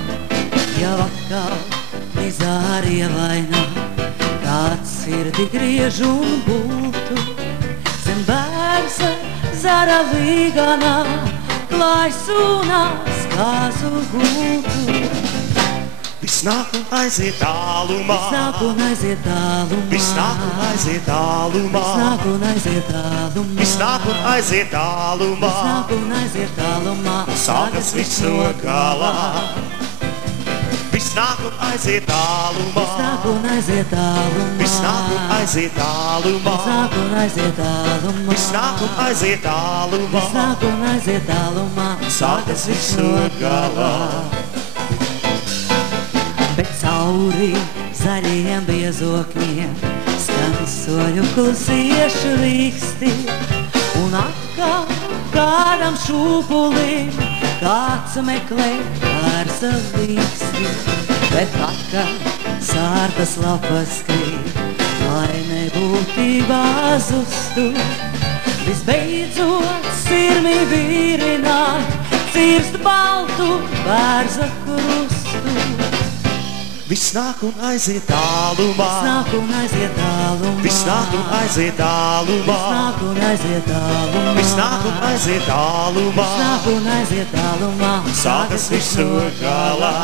Ja vakar izārie vainā, kāds sirdi griež un būtu, zem bērsa zara līganā, klājs unās kāzu gultu. Viss nāk un aiziet tālumā, viss nāk un aiziet tālumā, viss nāk un aiziet tālumā, viss nāk un aiziet tālumā, viss nāk un aiziet tālumā, viss nāk un aiziet tālumā, sākas viss no galā. Viss nāk un aiziet tālumā, viss nāk un aiziet tālumā, viss nāk un aiziet tālumā, viss nāk un aiziet tālumā, viss nāk un aiziet tālumā, viss nāk un aiziet tālumā, sākas viss no galā. Bet cauri zaļiem biezokņiem skan soļu klusiešu rīksti, un atkal kādam šūpulim kāds meklē ārza līksti. Bet atkal sārtas lapas krīt, lai nebūtībā zustu. Visbeidzot sirmi vīrināt, cirst baltu bērza krustu. Viss nāk un aiziet tālumā, viss nāk un aiziet tālumā, viss nāk un aiziet tālumā, viss nāk un aiziet tālumā, viss nāk un aiziet tālumā, viss nāk un aiziet tālumā, sākas viss no galā.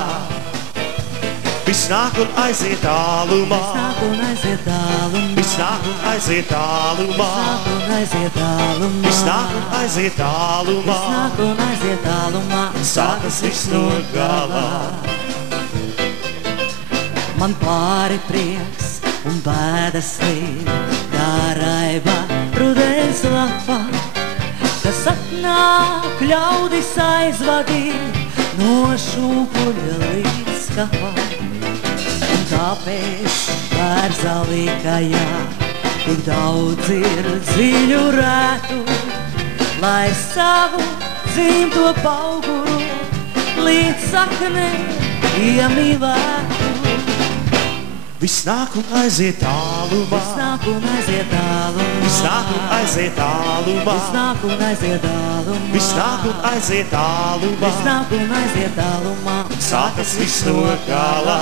Viss nāk un aiziet tālumā, viss nāk un aiziet tālumā, viss nāk un aiziet tālumā, viss nāk un aiziet tālumā, viss nāk un aiziet tālumā, viss nāk un aiziet tālumā, sākas viss no galā. Man pāri prieks un bēdas līd, kā raiba rudens lapa, kas atnāk ļaudis aizvadīt no šūpuļa līdz kapam. Un tāpēc bērzā līkajā tik daudz ir dziļu rētu, lai savu dzimto pauguru līdz saknē iemīlētu. Viss nāk un aiziet tālumā, viss nāk un aiziet tālumā, viss nāk un aiziet tālumā, viss nāk un aiziet tālumā, viss nāk un aiziet tālumā, viss nāk un aiziet tālumā, sākas viss no galā.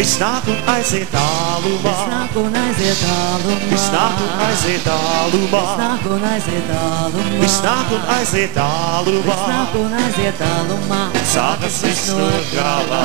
Viss nāk un aiziet tālumā, viss nāk un aiziet tālumā, viss nāk un aiziet tālumā, viss nāk un aiziet tālumā, viss nāk un aiziet tālumā, viss nāk un aiziet tālumā, sākas viss no galā.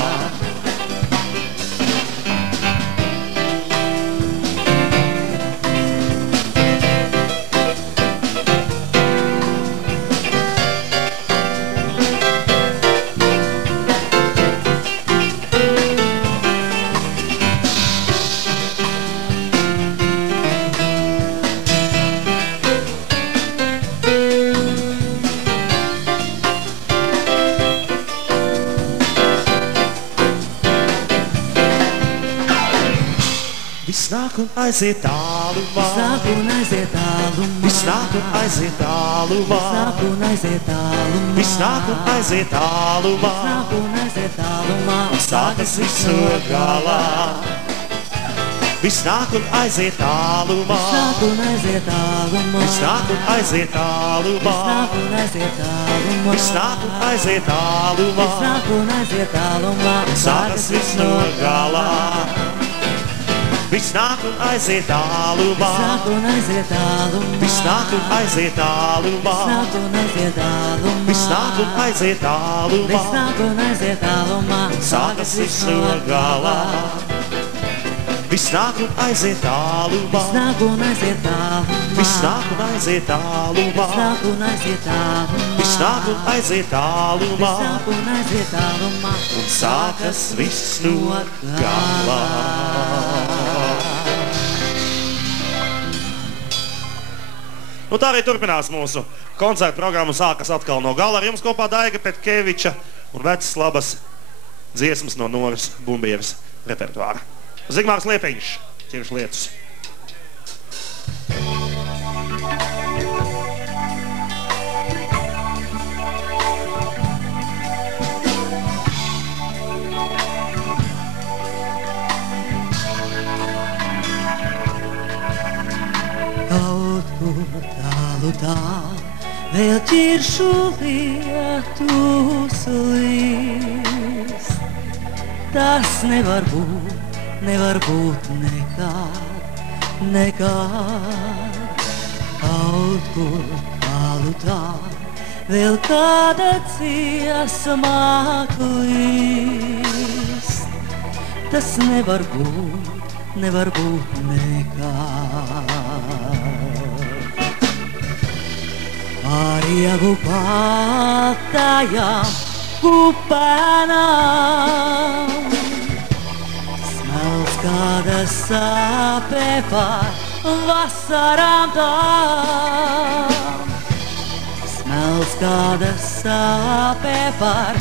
Viss nāk un aiziet tālumā, viss nāk un aiziet tālumā, viss nāk un aiziet tālumā, viss nāk un aiziet tālumā, viss nāk un aiziet tālumā, viss nāk un aiziet tālumā, sākas viss no galā. Viss nāk un aiziet tālumā, viss nāk un aiziet tālumā, viss nāk un aiziet tālumā, viss nāk un aiziet tālumā, viss nāk un aiziet tālumā, viss nāk un aiziet tālumā, sākas viss no galā. Viss nāk un aiziet tālumā, viss nāk un aiziet tālumā, viss nāk un aiziet tālumā, viss nāk un aiziet tālumā, viss nāk un aiziet tālumā, viss nāk un aiziet tālumā, sākas viss no galā. Viss nāk un aiziet tālumā, viss nāk un aiziet tālumā, viss nāk un aiziet tālumā, viss nāk un aiziet tālumā, viss nāk un aiziet tālumā, viss nāk un aiziet tālumā, un sākas viss no galā. Nu, tā arī turpinās mūsu koncerta programma, sākas atkal no gala. Ar jums kopā Daiga Petkeviča un vecas labas dziesmas no Noras Bumbieras repertuāra. Zigmārs Liepiņš, Ķirš Lietus. Kaut kur tālu tā, vēl ķiršu lietus līst. Tas nevar būt nekad, nekad. Kaut kur tālu tā, vēl kāda dziesma klīst. Tas nevar būt nekad. Ar ievu baltajām kupenām smelts kāda sāpe par vasarām tām. Smelts kāda sāpe par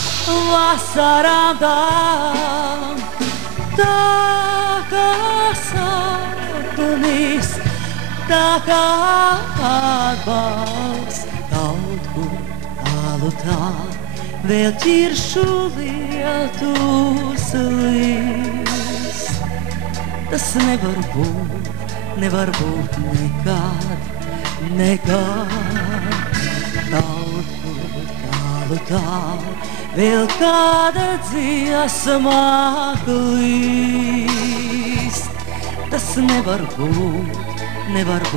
vasarām tām. Tā kā sapnis, tā kā atbalsts. Kaut kur tālu tā, vēl ķiršu lietus līst. Tas nevar būt nekad, nekad. Kaut kur tālu tā, vēl kāda dziesma klīst. Tas nevar būt nekad.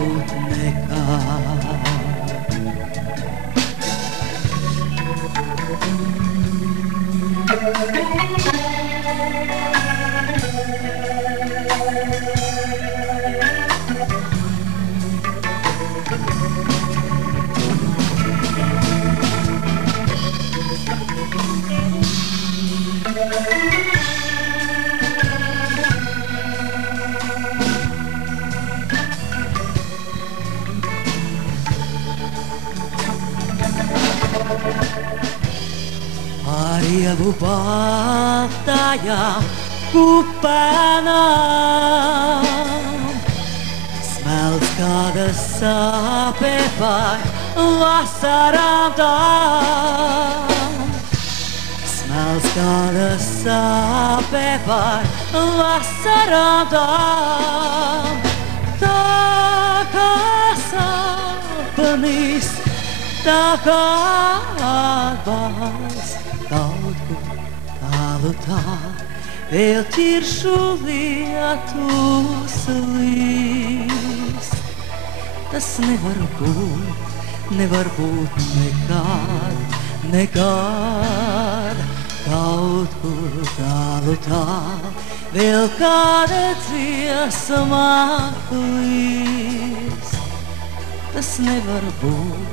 Ar ievu baltajām kupenām smelts kāda sāpe par vasarām tām. Smelts kāda sāpe par vasarām tām. Tā kā sapnis, tā kā atbalsts. Kaut kur tālu tā, vēl ķiršu lietus līst. Tas nevar būt nekad, nekad. Kaut kur tālu tā, vēl kāda dziesma klīst. Tas nevar būt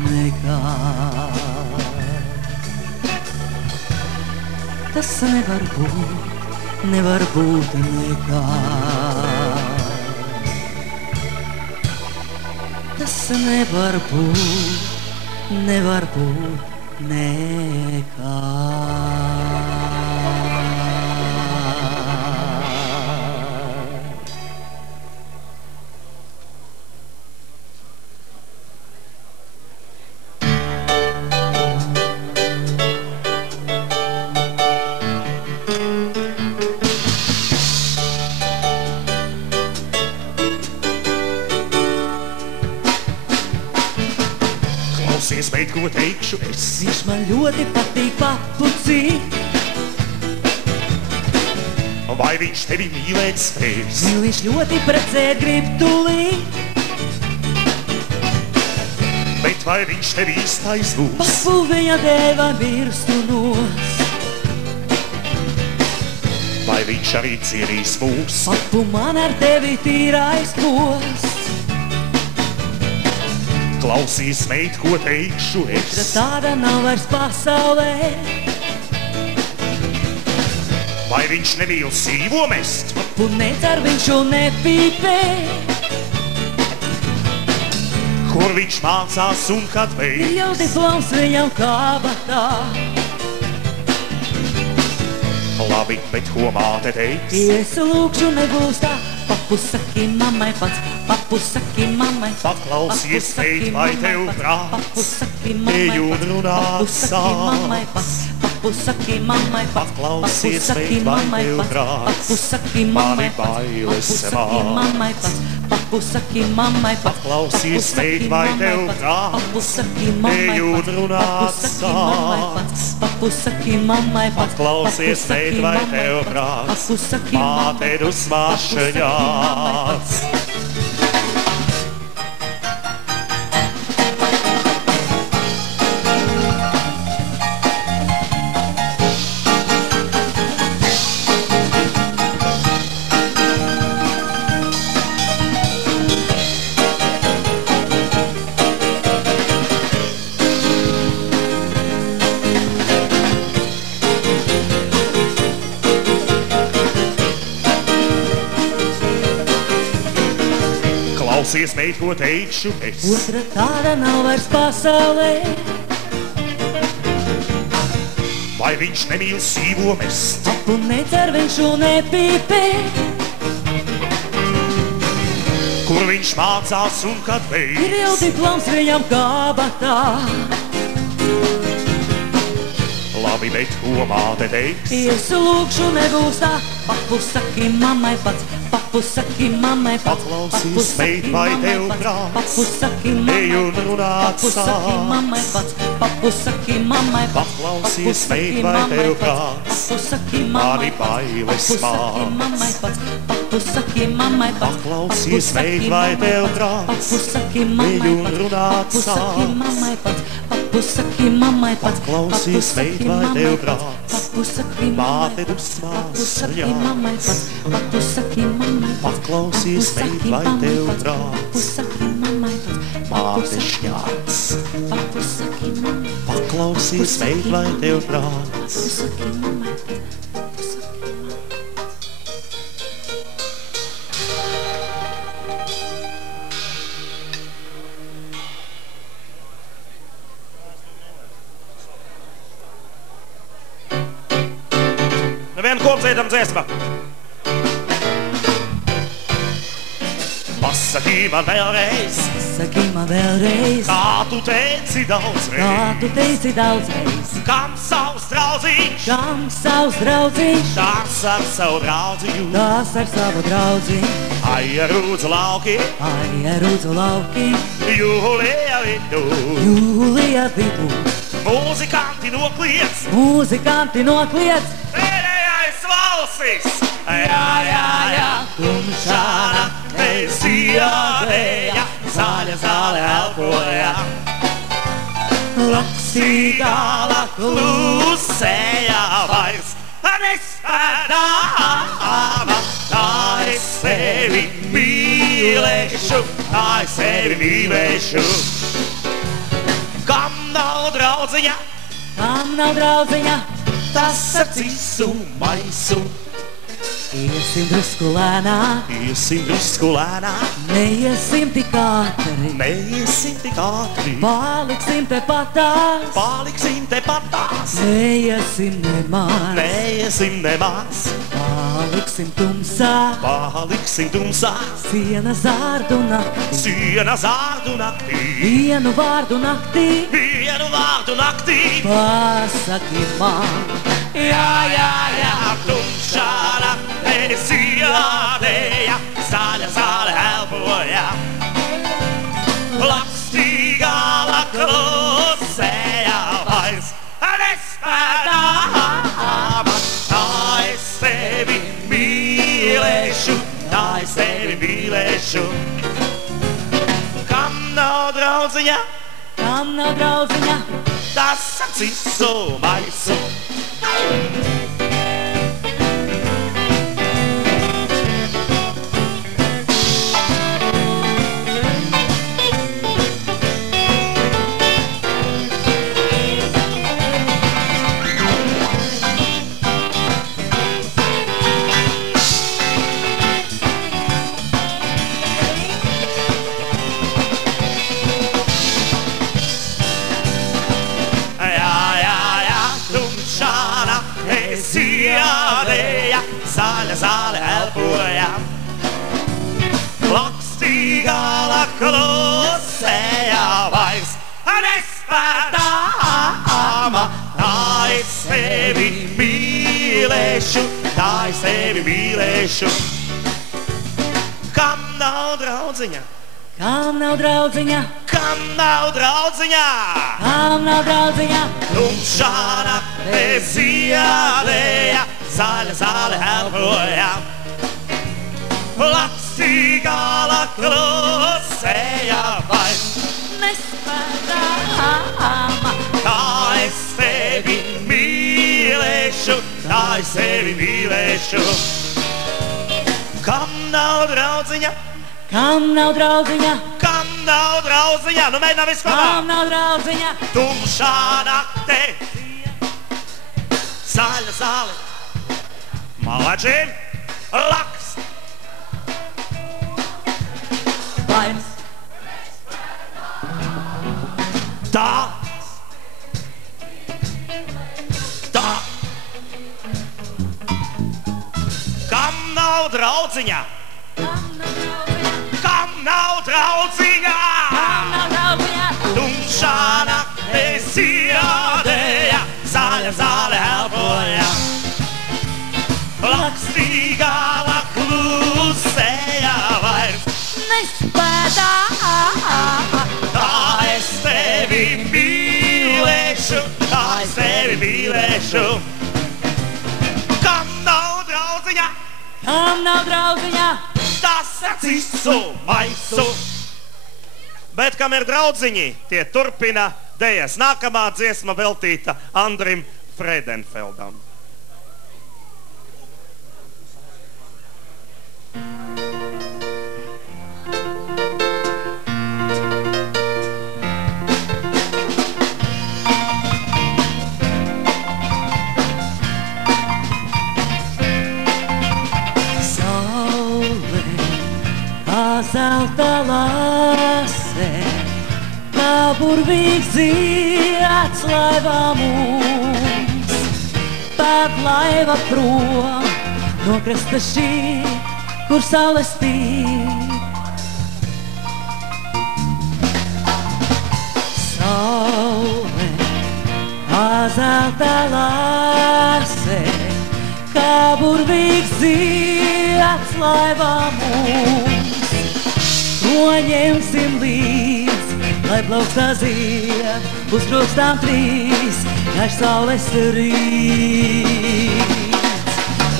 nekad. Tas nevar būt nekad. Tas nevar būt nekad. Klausies, veit, ko teikšu es. Viņš man ļoti patīk papucīt. Vai viņš tevi mīlēt spēs? Viņš ļoti precēt grib tūlīt. Bet vai viņš tevi īstais būs? Papu viņa dēva mirstu nos. Vai viņš arī cienīs mūs? Papu man ar tevi tīrais posts. Klausīs, meit, ko teikšu es. Tāda nav vairs pasaulē. Vai viņš nemīl sīvo mest? Un necer viņš un nepīpē. kur viņš mācās un kad veids. Jau diploms viņam kabatā. Labi, bet ko māte teiks? Es lūkšu nebūs tā, papu saki mammai pats, papu saki mammai. Paklausies, teikt, vai tev prāts, papu saki mammai ej un pats, runā papu saki mammai pats, papu saki mammai pats, paklausies, teikt, vai tev prāts, papu saki mammai mani bailes pats, papu saki mammai pats, paklausies, teikt, vai tev prāts, papu saki mammai ej un runā pats, papu saki mammai pats, paklausies, teikt, vai tev prāts, māte dusmāšaņās. Klausies, meit, ko teikšu es. Otra tāda nav vairs pasaulē. Vai viņš nemīl sīvo mest? Papu nedzer viņš un nepīpē. Kur viņš mācās un kad veids? Ir jau diploms viņam kabatā. Labi, bet ko māte teiks? Es lūkšu nebūs tā, papu saki mammai pats, papu saki mammai pats, paklausies, meit, vai tev prāts, papu saki mammai, ej un runā papu saki mammai pats, papu saki mammai pats, paklausies, meit, vai tev prāts, papu saki mani bailes māc. Papu saki mammai pats, paklausies, meit, vai tev prāts, papu saki ej mammai un runā pats, papu saki mammai pats, paklausies, meit, vai tev prāts, papu saki māte mammai dusmāšaņās. pats, papu saki mammai pats, Paklausies, meit, vai tev prāts, māte šņāts. Paklausies, meit, vai tev prāts. Nevienu kopdziedam dziesma. Pasaki man vēlreiz, saki man vēlreiz, kā tu teici daudzreiz, kā tu teici daudzreiz, kam savs draudziņš, kam savs draudziņš, tās ar savu draudziņu, tās ar savu draudziņu, ai ar rūdzu lauki, jūlijā vidū, mūzikanti nokliedz, pēdējais valsis, jā, tumšā naktīs ielādēja, zaļa zāle elpoja, laksīgāla klusēja vairs nespēdāma, tā es sevi mīlēšu, kam nav draudziņa, tas ar cisu maisu. Iesim drusku lēnāk, neiesim tik ātri, paliksim te patās, neiesim nemaz, paliksim tumsā, siena zārdu naktī, vienu vārdu naktī, pasaki man, jā, tumšā naktīs ielādēja, zaļa zāle elpoja, lakstīgāla klusēja vairs nespēdāma, tā es tevi mīlēšu, kam nav draudziņa, tas ar cisu maisu. zāle elpojam. Lakstīgāla klusējā vairs nespētāma. Tā es sevi mīlēšu, tā es sevi mīlēšu. Kam nav draudziņa? Kam nav draudziņa? Kam nav draudziņa? Kam nav draudziņa? Tumšā naktē ziedēja, zaļa zāle elpoja. Lakstīgāla klusēja vairs nespētāma. Tā es tevi mīlēšu, tā es tevi mīlēšu. Kam nav draudziņa? Kam nav draudziņa? Kam nav draudziņa? Nu mēģinām visu kopā. Kam nav draudziņa? Tumšā naktē zaļa zāle. Malači, laks. Vairs. Tā. Tā. Kam nav draudziņa? Kam nav draudziņa? Kam nav draudziņa? Tumšā naktē ziedēja, zaļa zāle elpoja. Lakstīgāla klusēja vairs nespētāma. Tā es tevi mīlēšu, tā es tevi mīlēšu. Kam nav draudziņa? Kam nav draudziņa? Tas cisu maisu. Bet kam ir draudziņi, tie turpina dejas. Nākamā dziesma veltīta Andrim Fredenfeldam. Zelta lase, kā burvīgs zieds laivā mums, pēd laiva prom no krasta šī, kur saule spīd. Saule, kā zelta lase, kā burvīgs zieds laivā mums. To ņemsim līdz, lai plaukstā zied, uz krustām trīs, kā saules rīts.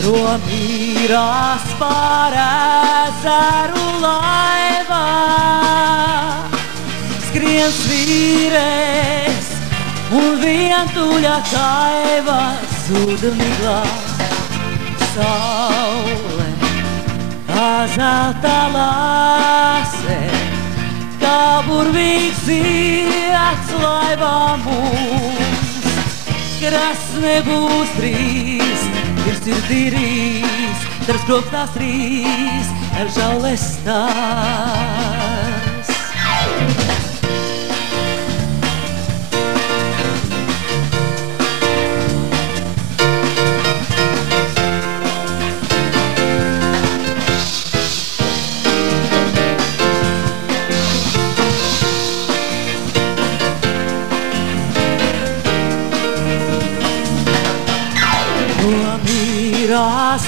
Romīrās pār ezeru laivā, skrien svīrēs un vientuļa kaiva zuda miglā. Saule, kā zelta lase, kā burvīgs zieds laivā mums. Krasts nebūs drīz, ir sirdī rīs, starp skropstās trīs, ar žaules stars.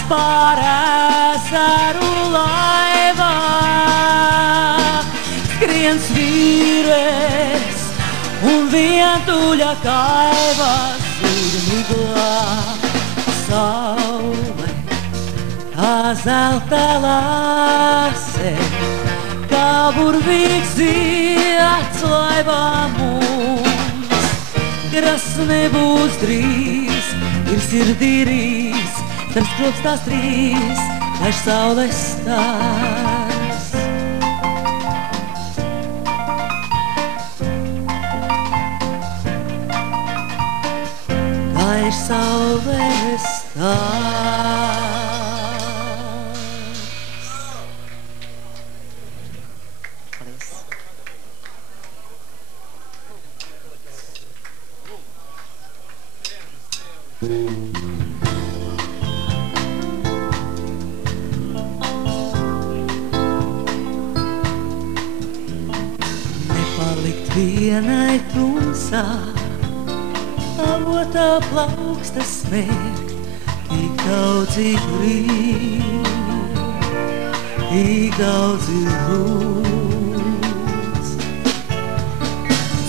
Pār ezeru laivā, skrien svīrēs un vientuļa kaiva zuda miglā. Saule, kā zelta lase, kā burvīgs zieds laivā mums. Krasts nebūs drīz, ir sirdī rīs, starp skropstās trīs, lai saules stars. Lai saules stars. Dienai tumsā, avotā plauksta sniegt, tik daudzi grib, tik daudzi lūdz.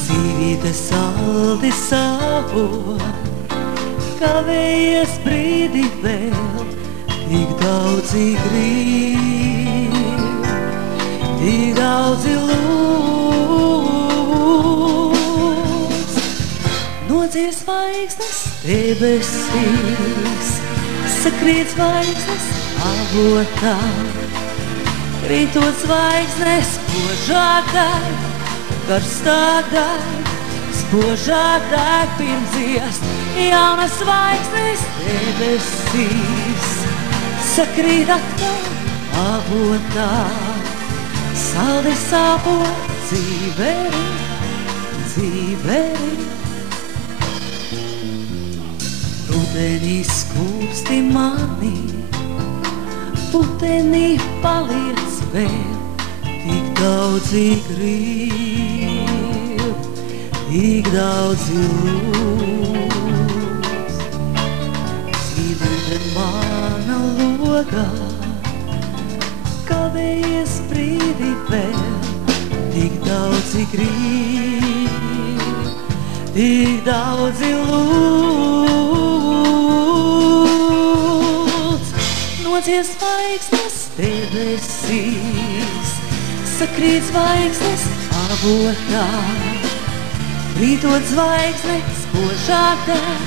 Dzīvīte saldi sāpot, kavējies brīdi vēl, tik daudzi grib, tik daudzi lūdz. Nodzies zvaigznes debesīs, sakrīt zvaigznes avotā, krītot zvaigznes spožāk deg, karstāk deg, spožāk deg pirms dziest, jaunas zvaigznes debesīs, sakrīt atkal avotā, saldi sāpot dzīveri, dzīveri. Rudenī skūpsti mani, putenī paliec vēl, tik daudzi grib, tik daudzi lūdz. Dzīvīte mana logā, kavējies brīdi vēl, tik daudzi grib, tik daudzi lūdz. Nodzies zvaigznes debesīs, sakrīt zvaigznes avotā, krītot zvaigznes spožāk deg,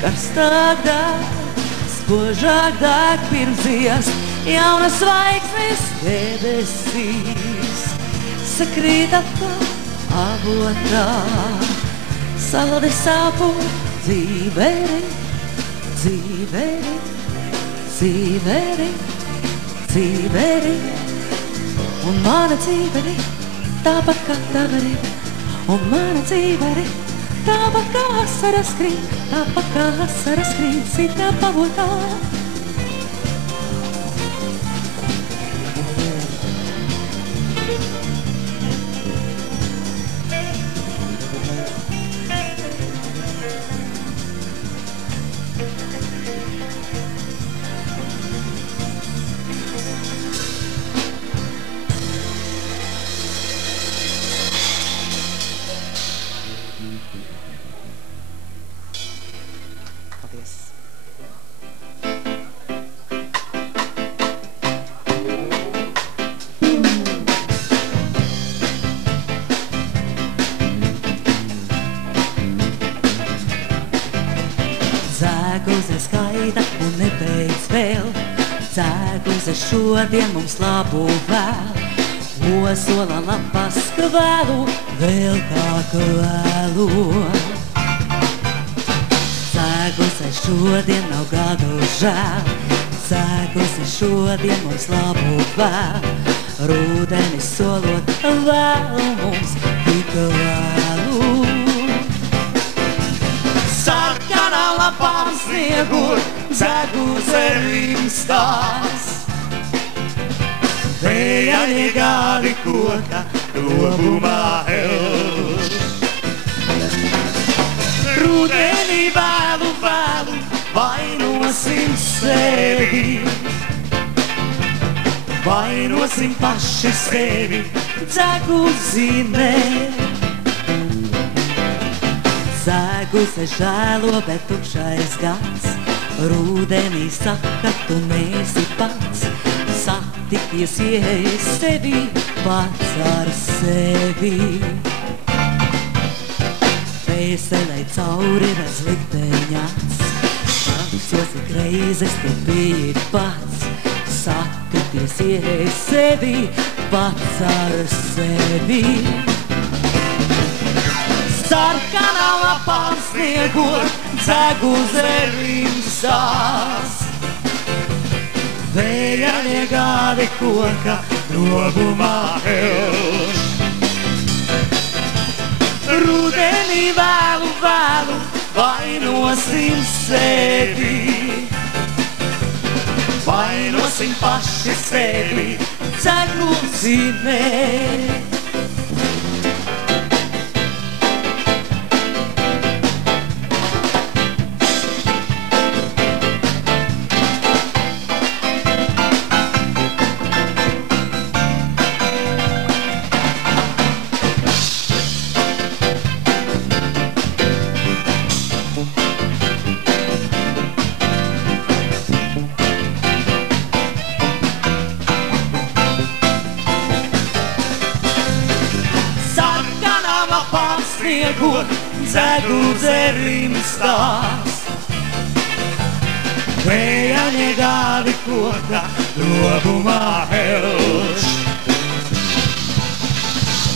karstāk deg, spožāk deg pirms dziest, jaunas zvaigznes debesīs, sakrīt atkal avotā, saldi sāpot dzīveri, dzīveri, dzīveri, dzīveri. Un mana dzīveri, tāpat kā taveri, un mana dzīveri, tāpat kā asaras krīt, tāpat kā asaras krīt, sitā pavotā. Dzēguze skaita un nebeidz vēl, dzēguze šodien mums labu vēl, osola lapas kvēlu, vēl kā kvēlu. Dzēguze šodien nav gadu žēl, dzēguze šodien mums labu vēl, rudeni solot vēl mums tik vēlu. Sarkanā lapām sniegot, dzēguze rimstās, vējaņi gādi koka, lobumā elž. Rudenī vēlu, vēlu, vainosim sevi, vainosim paši sevi, dzēguzi ne. Dzēguze žēlo, bet tukšais gads, rudenī saka, tu neesi pats, satikies ieejas sevi, pats ar sevi. Vēselei cauri redz likteņats, aksos ir reizes, tu biji pats, satikies ieejas sevi, pats ar sevi. Sarkanā lapām sniegot, dzēguze rimstās, vējaņi gādi koka, lobumā elž. Rudenī vēlu, vēlu, vainosim sevi, vainosim paši sevi, dzēguzi ne. lapām sniegot, dzegudze rimstās. Vējaņie gāvi koka, robumā helš.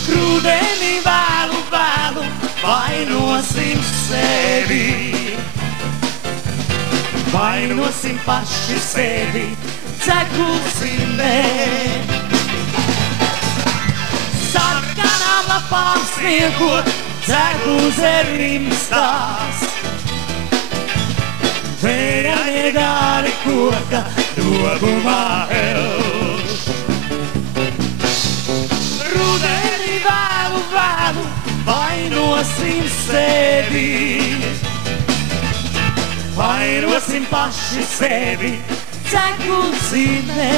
Krūdeni vēlu, vēlu, vainosim sevi. Vainosim paši sevi, dzegūsim mē. Sarkanām lapām sniegot, dzegūze rimstās. Vējaņie gāri koka, robumā helš. Rudeni vēlu, vēlu, vainosim sevi. Vainosim paši sevi, dzegūsim mē.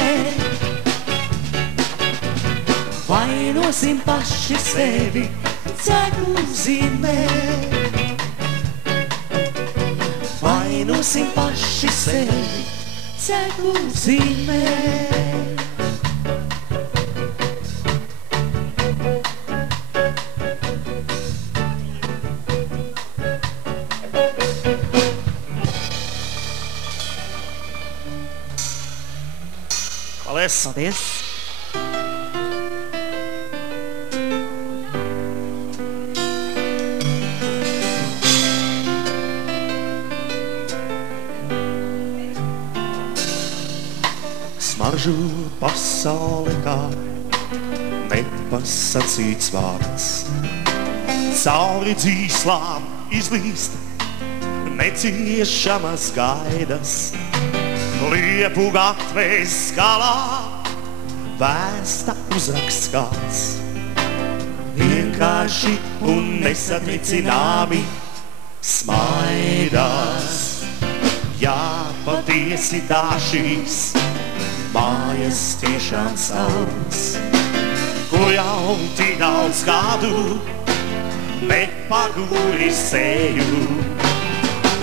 Vainosim paši sevi, dzegūsim mē. Vainosim paši sevi, dzegūsim mē. Paldies! Paldies! Smaržu pasauli kā nepasacīts vārds. Cauri dzīslām izlīst neciešamas gaidas. Liepu gatvēs skalā vēsta uzraksts kāds. Vienkārši un nesatricināmi smaidās. Jā, patiesi tā šīs mājas tiešām sauc, kur jau tik daudz gadu nepaguris eju.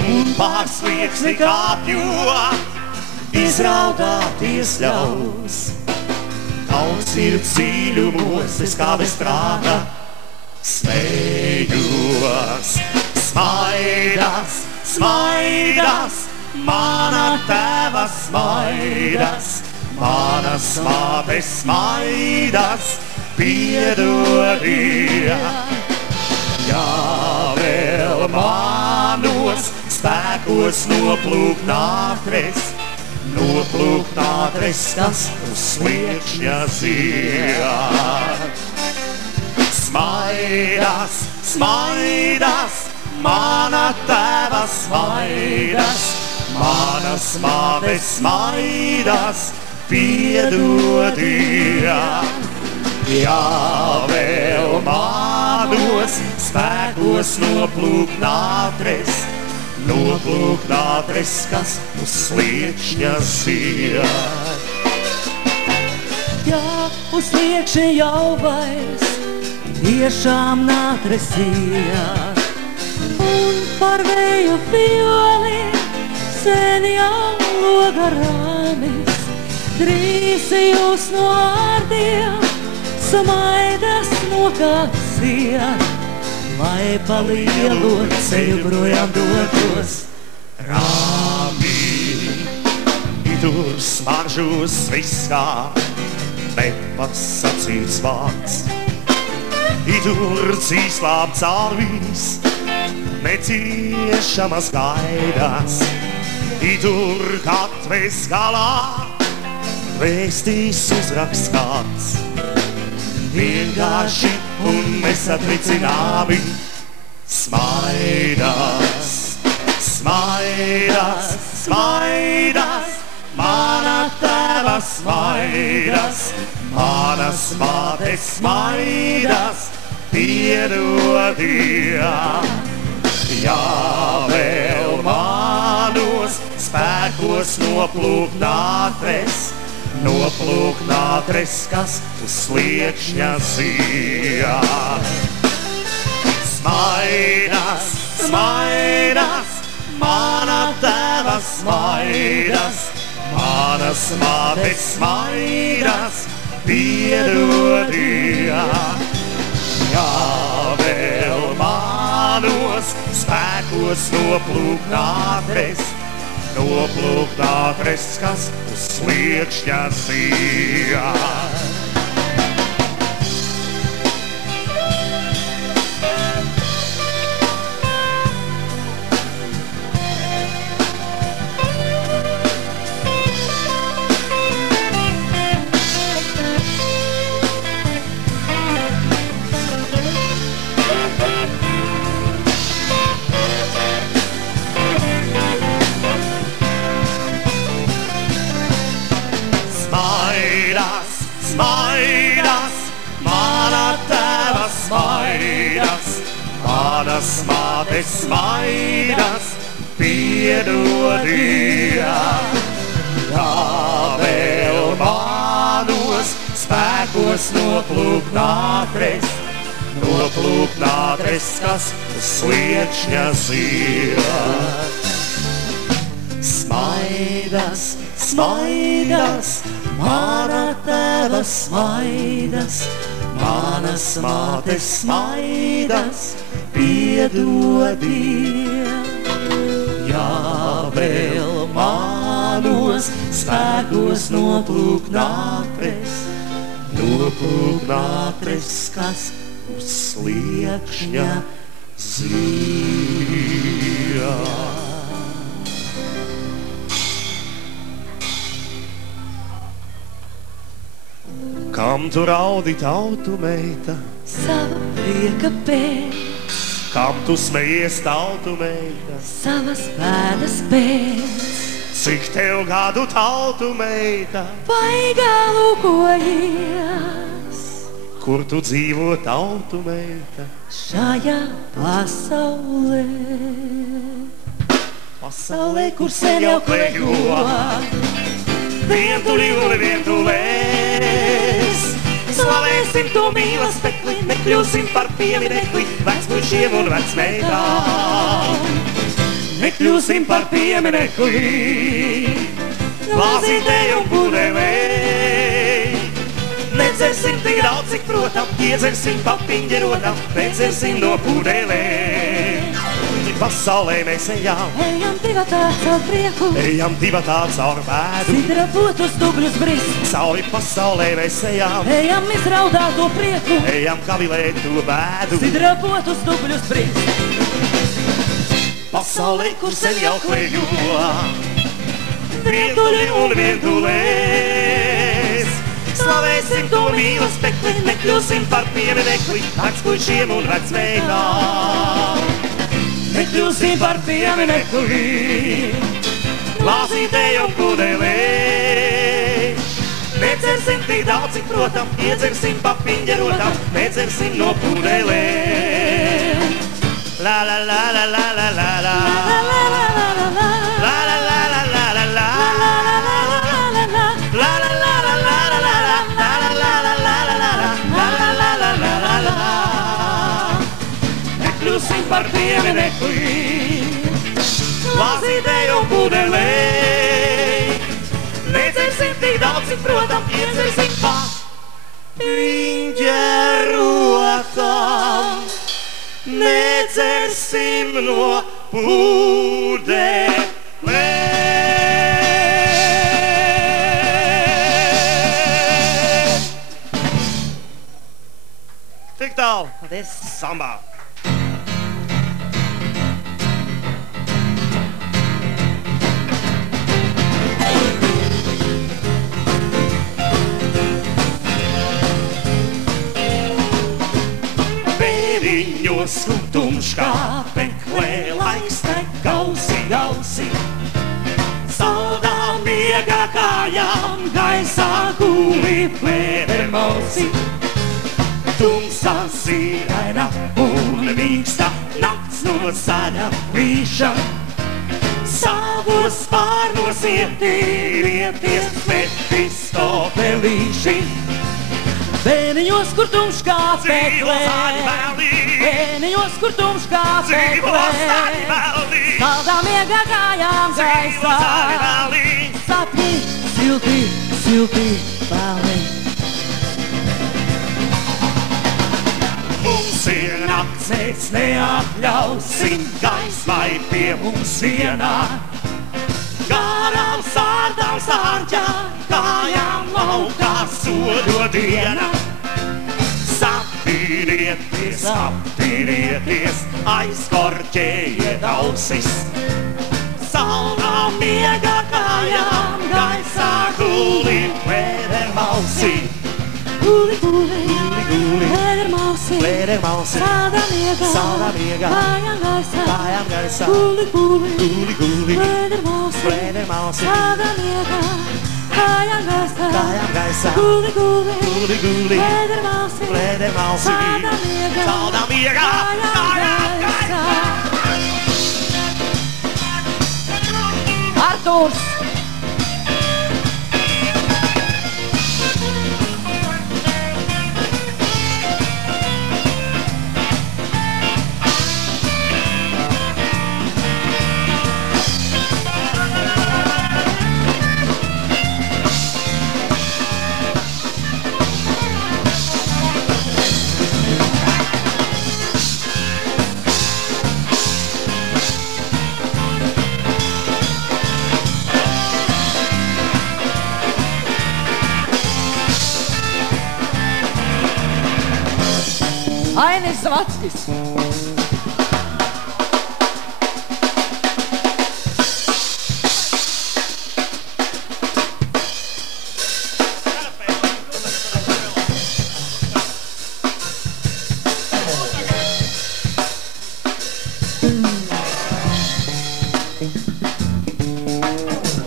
Un pārslieksni kāpjo, izraudāties ļaus. Tauts ir dziļumos, es kā bez prāta smējos. Smaidas, smaidas, mana tēva smaidas, manas mātes smaidas, piedodie. Jā, vēl manos spēkos noplūkt nātres, kas uz sliekšņa zied. Smaidas, smaidas, mana tēva smaidas, manas mātes smaidas, piedodie. Jā, vēl manos spēkos noplūkt nātres, kas uz sliekšņa zied. Jā, uz sliekšņa jau vairs tiešām nātres iet. Un par vēju fioli sen jau loga rāmis. Drīz jūs no ārdiem smaidas nokāpsiet, lai pa lielo ceļu projām dotos rāmī. Tur smaržos viskā nepasacīts vārds. Tur dzīslām caurvīs neciešamas gaidas. Tur gatvēs galā vēstīs uzraksts kāds. Vienkārši un nesatricināmi smaidas, smaidas, smaidas, mana tēva smaidas, manas mātes smaidas, piedodie. Jā, vēl manos spēkos noplūkt nātres, kas uz sliekšņa zied. Smaidas, smaidas, mana tēva smaidas, manas mātes smaidas, piedodie. Jā, vēl spēkos noplūknātres, kas uz sliekšņa zied. Smaidas, mana tēva smaidas, manas mātes smaidas, piedodīja. Tā vēl manos spēkos noplūknātres, kas uz sliekšņa zied. Smaidas, smaidas, mana tēva smaidas, manas mātes smaidas, piedodie. Ja vēl manos spēkos noplūknātres, kas uz sliekšņa zied. Kam tu raudi, tautu meita? Sava prieka pēc. Kam tu smejies, tautu meita? Savas pēdas pēc. Cik tev gadu, tautu meita? Paigā lūkojies. Kur tu dzīvo, tautu meita? Šajā pasaulē. Pasaulē, kur sen jau klejo. Vientulēs, slavēsim to mīlestekli, nekļūsim par pieminekli vecpuišiem un vecmeitām. Nekļūsim par pieminekli, glāzītei un pudelei. Nedzersim tik daudz, cik protam, iedzersim pa piņģerotam, nedzersim no pudelei. Pasaulē mēs ejam divatā caur prieku, ejam divatā caur bēdu, sidrapotus dubļus brist. Cauri pasaulē mēs ejam izraudāto prieku, ejam kavilēt to bēdu, sidrapotus dubļus brist. Pasaulē, kur sen jau klejo, vientuļi un vientulēs. Slavēsim to mīlestekli, nekļūsim par pieminekli vecpuišiem un vecmeitām. Nekļūsim par pieminekli, glāzītei un pudelei. Nedzersim tik daudz, cik protam, iedzersim pa piņģerotam, nedzersim no pudelei. La la la la la la la la, la la la la la la, la la la la la la, la la la la la la, nekļūsim par pieminekli, glāzītei un pudelei. Nedzersim tik daudz, cik protam, iedzersim pa piņģerotam, nedzersim no pudelei. Tik tālu. Paldies. Sambā. Pēdiņos tumškā meklē laiks te gausi. Saldā miega kājām gaisā guli plēdermausi. Tumsā sīraina un mīksta nakts no zaļa plīša. Savos spārnos ietīrieties Mefistofeliši. Bēniņos, kur tumšs kā peklē, bēniņos, kur tumšs kā peklē, saldā miega kājām gaisā, sapņi, silti, silti, pelni. Mums ir nakts, mēs neatļausim gaismai pie mums ienākt. Garām sārdām sārķā, kājām laukā sodo diena. Saptīrieties, aptīrieties, aizkorķējiet ausis. Saldā miega kājām, gaisā guli, vēder mausī. Guli, guli, guli, vēder mausī, saldā miega, kājām gaisā, guli, guli, vēder mausī, saldā miega, kājām gaisā, guli, guli, vēder mausī, saldā miega, kājām gaisā. Artūrs! Ainis Zvackis.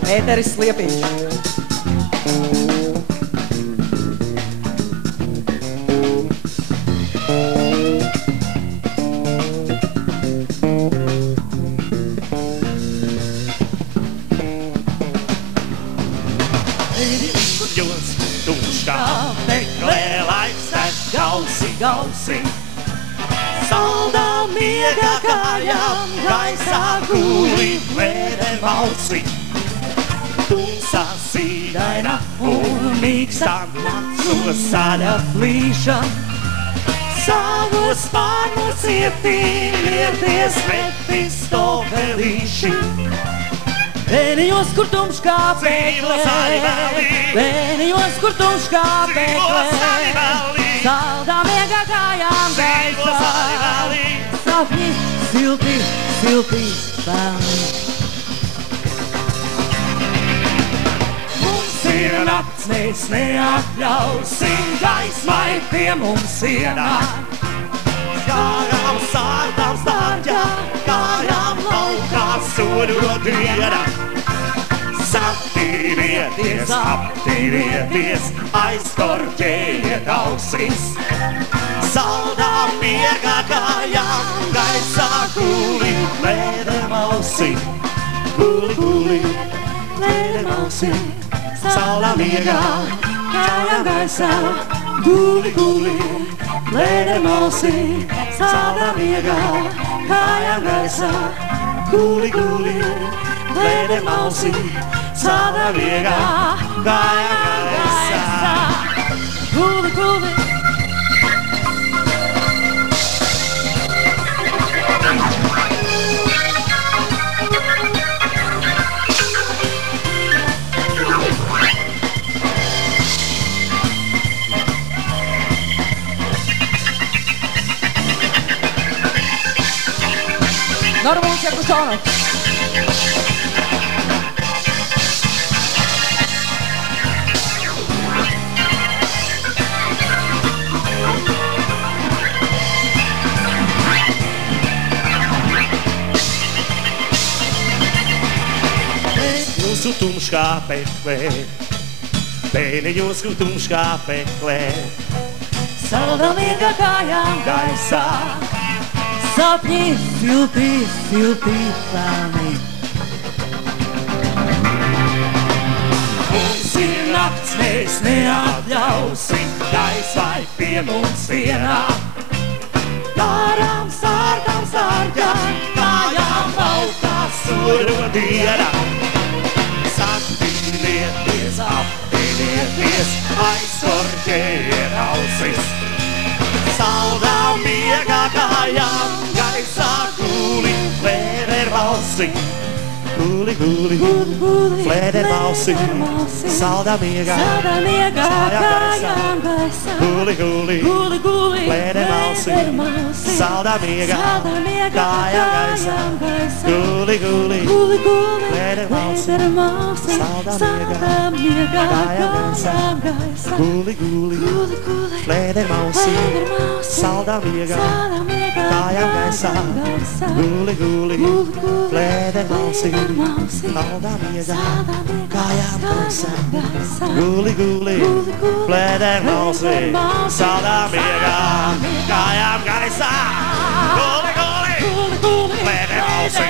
Pēteris Sliepiņš. Gausi, saldā miega kājām, gaisā guli, vēder mausī. Tumsā sīdaina un mīkstā macos sāļa plīša. Savos pārnos ietīmieties Mefistofelīši. Vēnījos, kur tumšs kā pēklē, vēnījos, kur tumšs kā pēklē, saldā miega kājām gaisā, sapņi silti, silti pelni. Mums ir nakts, mēs neatļausim gaismai pie mums ienākt. Garām sārdām stārķā, kājām laukā sodo diena. Saptīrieties, aptīrieties, aizkorķējiet ausis. Saldā miega kājām, gaisā guli, vēder mausī. Guli, guli, vēder mausī. Saldā miega, kājām gaisā, guli, guli, vēder mausī. Saldā miega, kājām gaisā, guli, guli, vēder mausī. Saldā miega, kājām gaisā, guli, guli. Normunds Jakušonovs. Jūsu tumškā peklē, bēni jūsu tumškā peklē. Saldā miega kājām gaisā, sapņi silti, silti pelni. Mums ir nakts, mēs neatļausim gaismai pie mums ienākt. Garām sārdām sārķām, kājām laukā sodo diena. Saptīrieties, aptīrieties, aizkorķējiet ausis. Saldā miega balsi, guli, guli, fledermausi, saldā miegā, kājām gaisā, guli, guli, fledermausi, saldā miegā, kājām gaisā, guli, guli, fledermausi, saldā miegā, kājām gaisā, guli, guli, fledermausi, saldā miegā, kājām gaisā, guli, guli, fledermausi, saldā miegā, kājām gaisā, guli, guli, fledermausi, saldā miegā, kājām gaisā, guli, guli, fledermausi,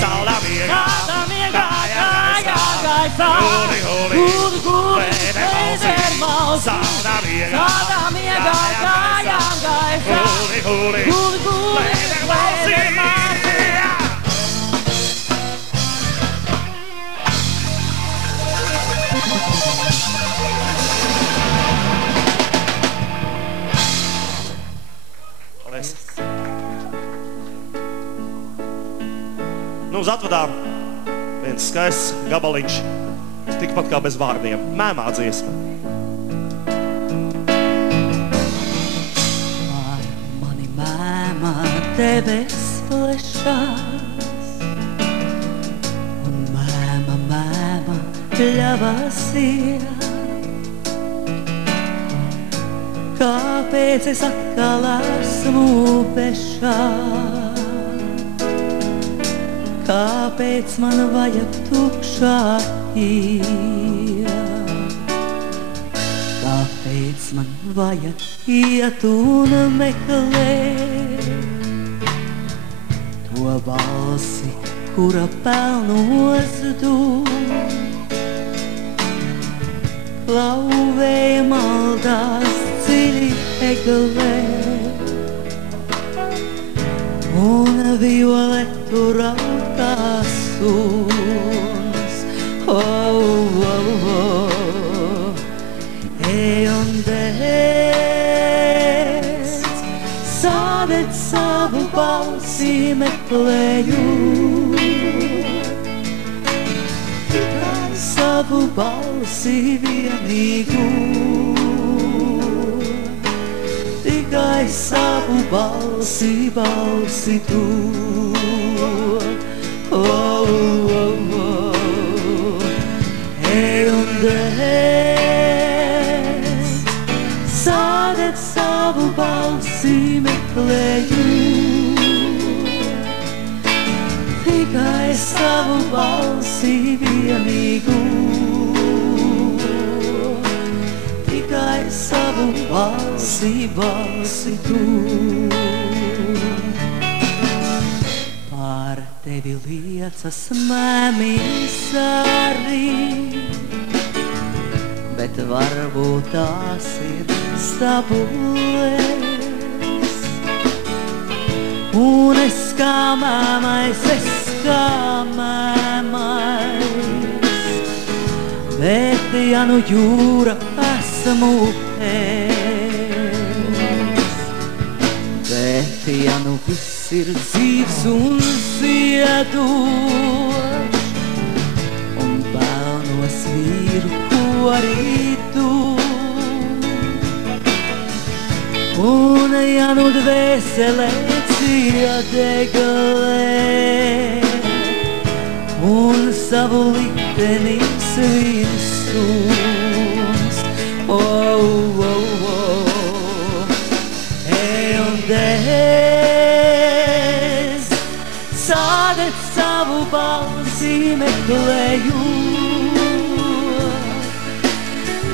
saldā miegā, kājām gaisā, guli, guli, fledermausi, saldā miegā, kājām gaisā, guli, guli, fledermausi. Nu, uz atvadām viens skaists gabaliņš, tikpat kā bez vārdiem, mēmā dziesma. Ar mani mēmā debes plešās, un mēmā pļavas iet. Kāpēc es atkal esmu bešā? Kāpēc man vajag tukšā iet? Kāpēc man vajag iet un meklēt to balsi, kura pelnos dod? Klauvēja maldās dziļi eglē, un violetu raud kā suns. Ej un dēs, sādēt savu balsi meklējot, tikai savu balsi vienīgu, tikai savu balsi tu. Ej un dēs, sādēt savu balsi meklējot, tikai savu balsi vienīgu, tikai savu balsi tu. Par tevi liecas mēmīs arī, bet varbūt tās ir sabules. Un es kā mēmais, bet ja nu jūra esmu es, bet ja nu viss ir dzīvs un ziedošs, un pelnos vīru, ko arī tu. Un ja nu dvēselē ciedeglē, un savu likteni svinsuns. Ej un dēs, sādēt savu balsi meklējot,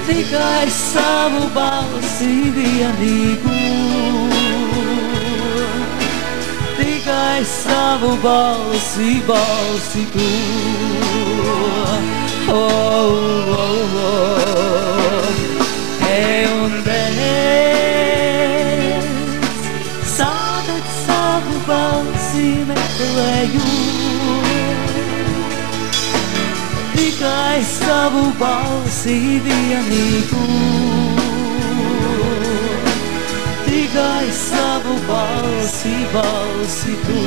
tikai savu balsi vienīgu, tikai savu balsi tu. Ej un dēs, sādēt savu balsi meklējot, tikai savu balsi vienīgu, tikai savu balsi tu.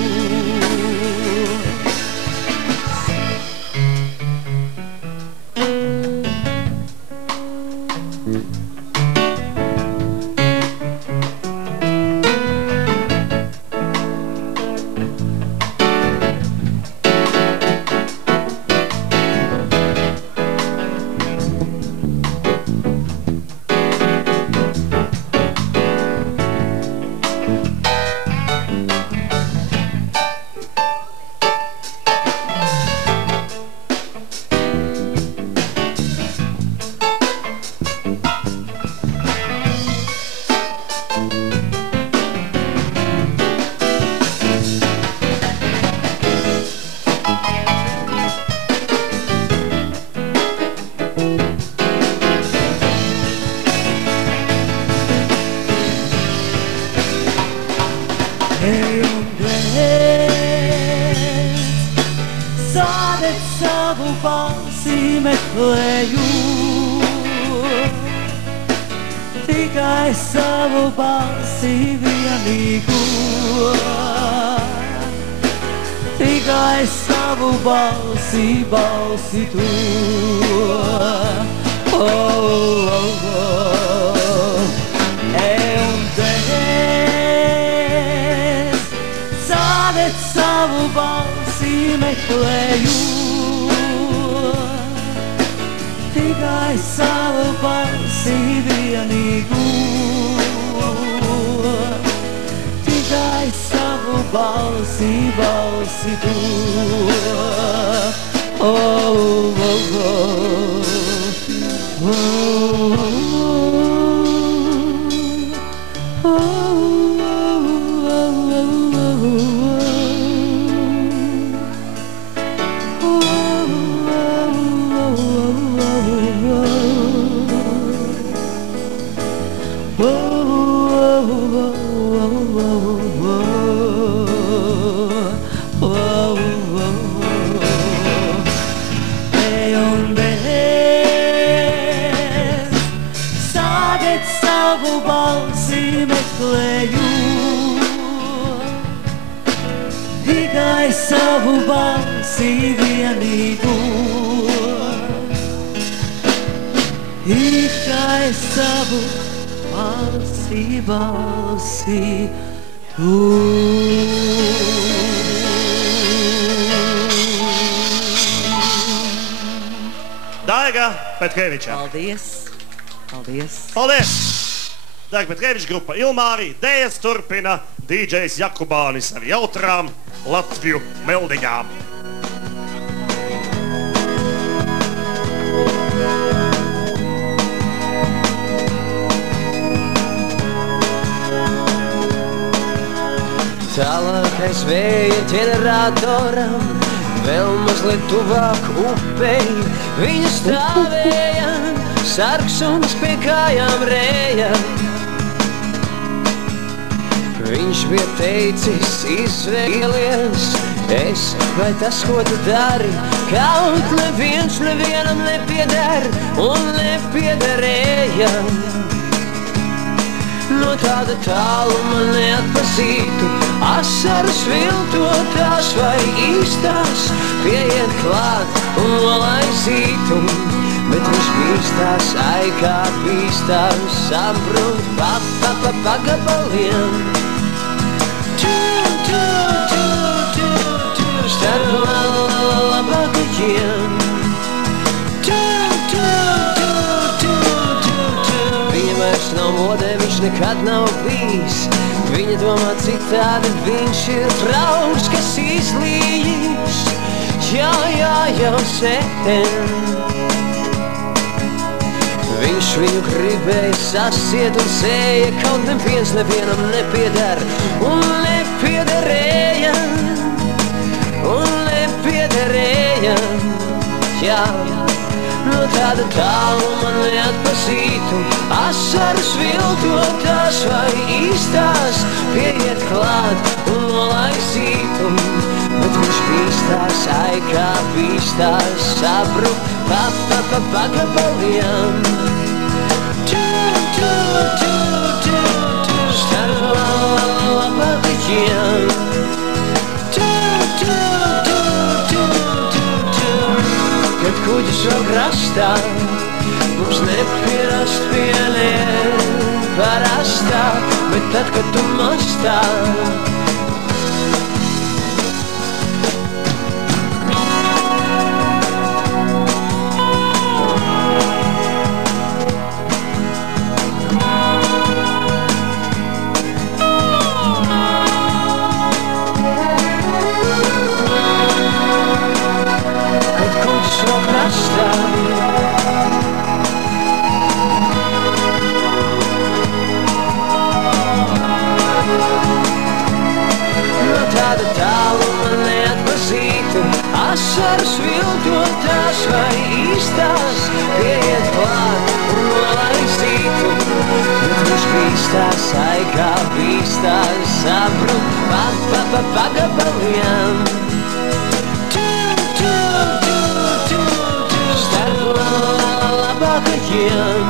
Savu balsi meklēju, tikai savu balsi vienīgu, tikai savu balsi tu. Oh, oh, oh. Un es savet savu balsi meklēju, tikai savu balsi vienīgu, tikai savu balsi tu. Oh, oh, oh, oh, oh, oh, tikai savu balsi vienīgu, tikai savu balsi tu. Daiga Petkeviča. Paldies! Paldies! Paldies! Daiga Petkeviča grupa Ilmāri, dējas turpina DJs Jakubānis ar jautrām Latviju meldiņām. Tālākais vēja ģeneratoram, vēl mazliet tuvāk upei, viņa stāvēja, sarksuns pie kājām rēja. Viņš bija teicis, izvēlies, es vai tas, ko tu dari, kaut neviens nevienam nepieder un nepiederēja. No tāda tāluma neatpazītu, asaras viltotās vai īstās, pieiet klāt un nolaizītu, bet viņš bīstās, ai kā bīstās, sabrūt pagabaliem. Starp labākajiem. Viņa vairs nav modē, viņš nekad nav bijis. Viņa domā citādi, viņš ir draugs, kas izlījis. Jā, jau sen. Viņš viņu gribēja sasiet un sēja, kaut neviens nevienam nepieder un nepiederēja. Un nepiederēja, jā, no tāda tāluma neatpazītu, asaras viltotās vai īstās, pieiet klāt un nolaizītu, bet viņš bīstās, ai kā bīstās, sabruk pagabaliem. Starp labākajiem. Kad kuģis vēl krastā, mums nepierast pieliet parastā, bet tad, kad tu mastā, asaras viltotās vai īstās, pieiet klāt un nolaistītu. Bet viņš bīstās, aigā bīstās, sabruk pagabaliem. Starp labākajiem.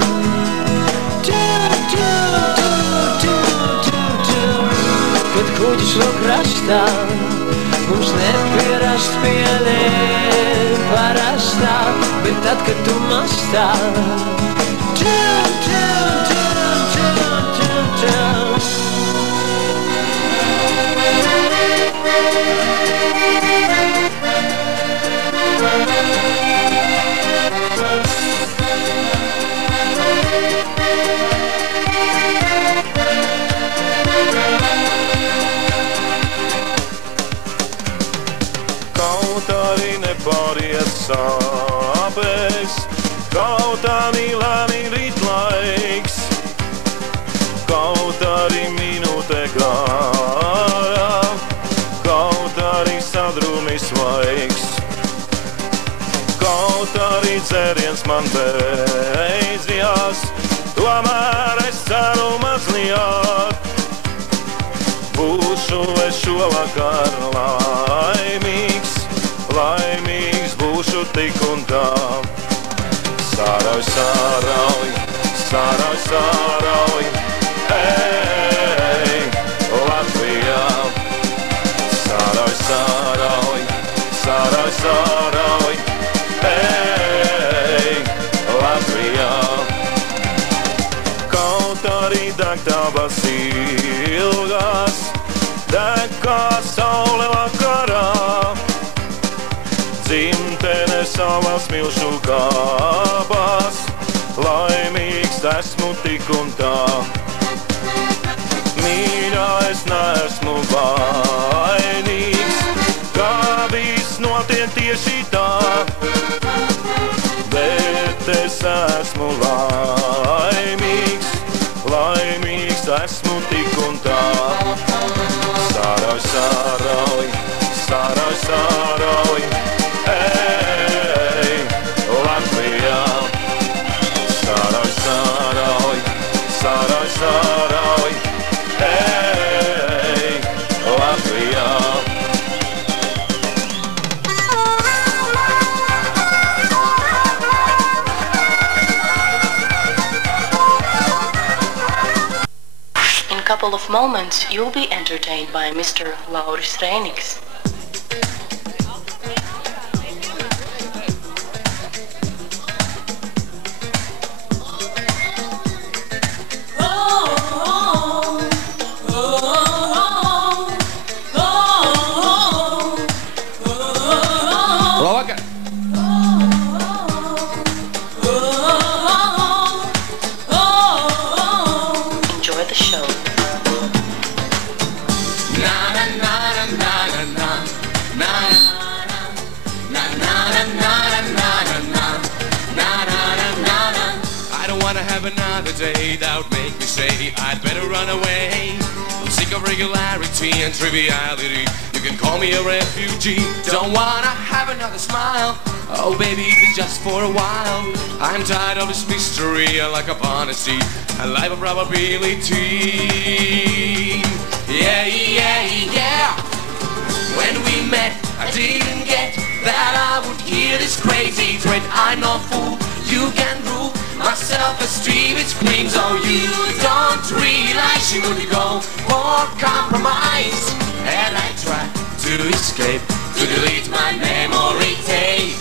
Kad kuģis vēl krastā, mums nepierast pie neparastā, bet tad, kad tu mastā, nepāriet sāpes, kaut arī lēni rīt laiks, kaut arī minūte gara, kaut arī sadrūmis vaigs, kaut arī dzēriens man beidzījās, tomēr es ceru mazliet, būšu es šovakar laimīgs. Laimīgs būšu tik un tā. Sārauj, sārauj, sārauj, sārauj, ej, Latvijā. Sārauj, sārauj, sārauj, sārauj, ej, Latvijā. Kaut arī deg tavas ilgās, deg kā saule vakarā, dzimtene savās milšu kāpās, laimīgs esmu tik un tā. Mīļā, es neesmu vainīgs, kā viss notiek tieši tā, bet es esmu laimīgs, laimīgs esmu tik un tā. Sārauj, sārauj, sārauj, sārauj, ej, Latvijā. Sārauj, sārauj, sārauj, sārauj, ej, Latvijā. In a couple of moments, you'll be entertained by Mr. Lauris Reinigs. Enjoy the show. I don't wanna have another day that would make me say I'd better run away. I'm sick of regularity and triviality. You can call me a refugee. Don't wanna have another smile. Oh baby, it's just for a while. I'm tired of this mystery, I like of honesty, a life of probability. Yeah, yeah, yeah. When we met, I didn't get that I would hear this crazy threat. I'm no fool, you can rule my self-esteem, it screams. Oh, you don't realize you would go for compromise. And I try to escape, to delete my memory tape.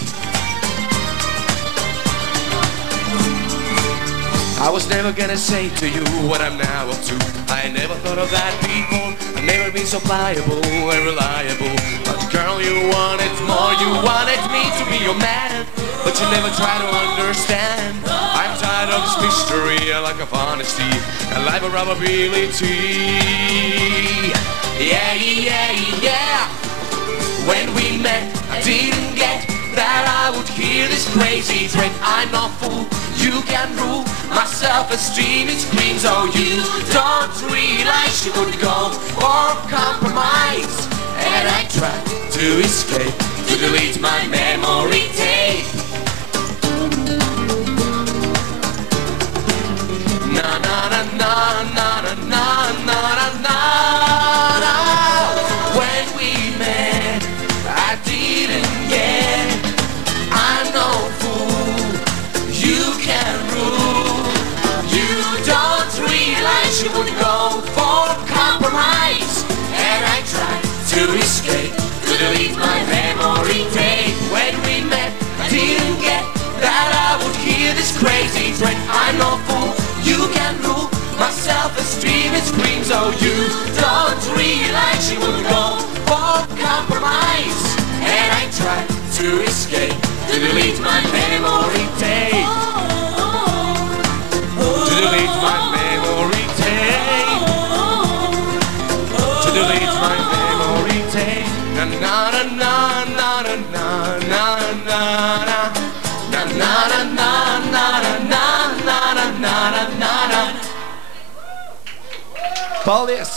I was never gonna say to you what I'm now up to. I never thought of that before. I've never been so pliable and reliable. But girl, you wanted more. You wanted me to be your man, but you never try to understand. I'm tired of this mystery, a lack of honesty, a life of probability. Yeah, yeah, yeah. When we met, I didn't get that I would hear this crazy threat. I'm no fool, you can rule my self-esteem, it screams. Oh, you don't realize you would go for compromise. And I tried to escape, to delete my memory tape. Na na na na na na na na na na. When we met, I didn't get. I'm no fool. You can rule. You don't realize you would go for compromise, and I tried to escape, to delete my memory tape. When we met, I didn't get that I would hear this crazy train. I'm no fool. You can rule. My self-esteem it screams. Oh, you don't realize you would go for compromise, and I tried to escape, to delete my memory tape. To delete my memory tape. To delete my memory tape. Na na na na na na na na na na na na na. Paldies!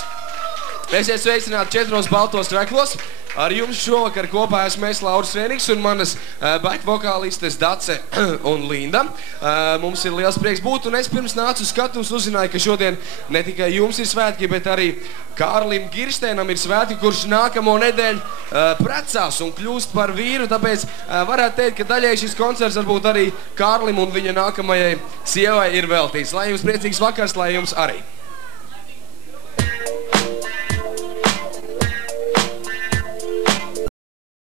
Esiet sveicināti 4 baltos treklos. Ar jums šovakar kopā esmu es, Lauris Rēniks, un manas back vokālistes Dace un Linda. Mums ir liels prieks būt, un es pirms nācu skatuves uzzināju, ka šodien ne tikai jums ir svētki, bet arī Kārlim Girstēnam ir svētki, kurš nākamo nedēļu precās un kļūst par vīru, tāpēc varētu teikt, ka daļai šis koncerts varbūt arī Kārlim un viņa nākamajai sievai ir veltīts. Lai jums priecīgs vakars, lai jums arī!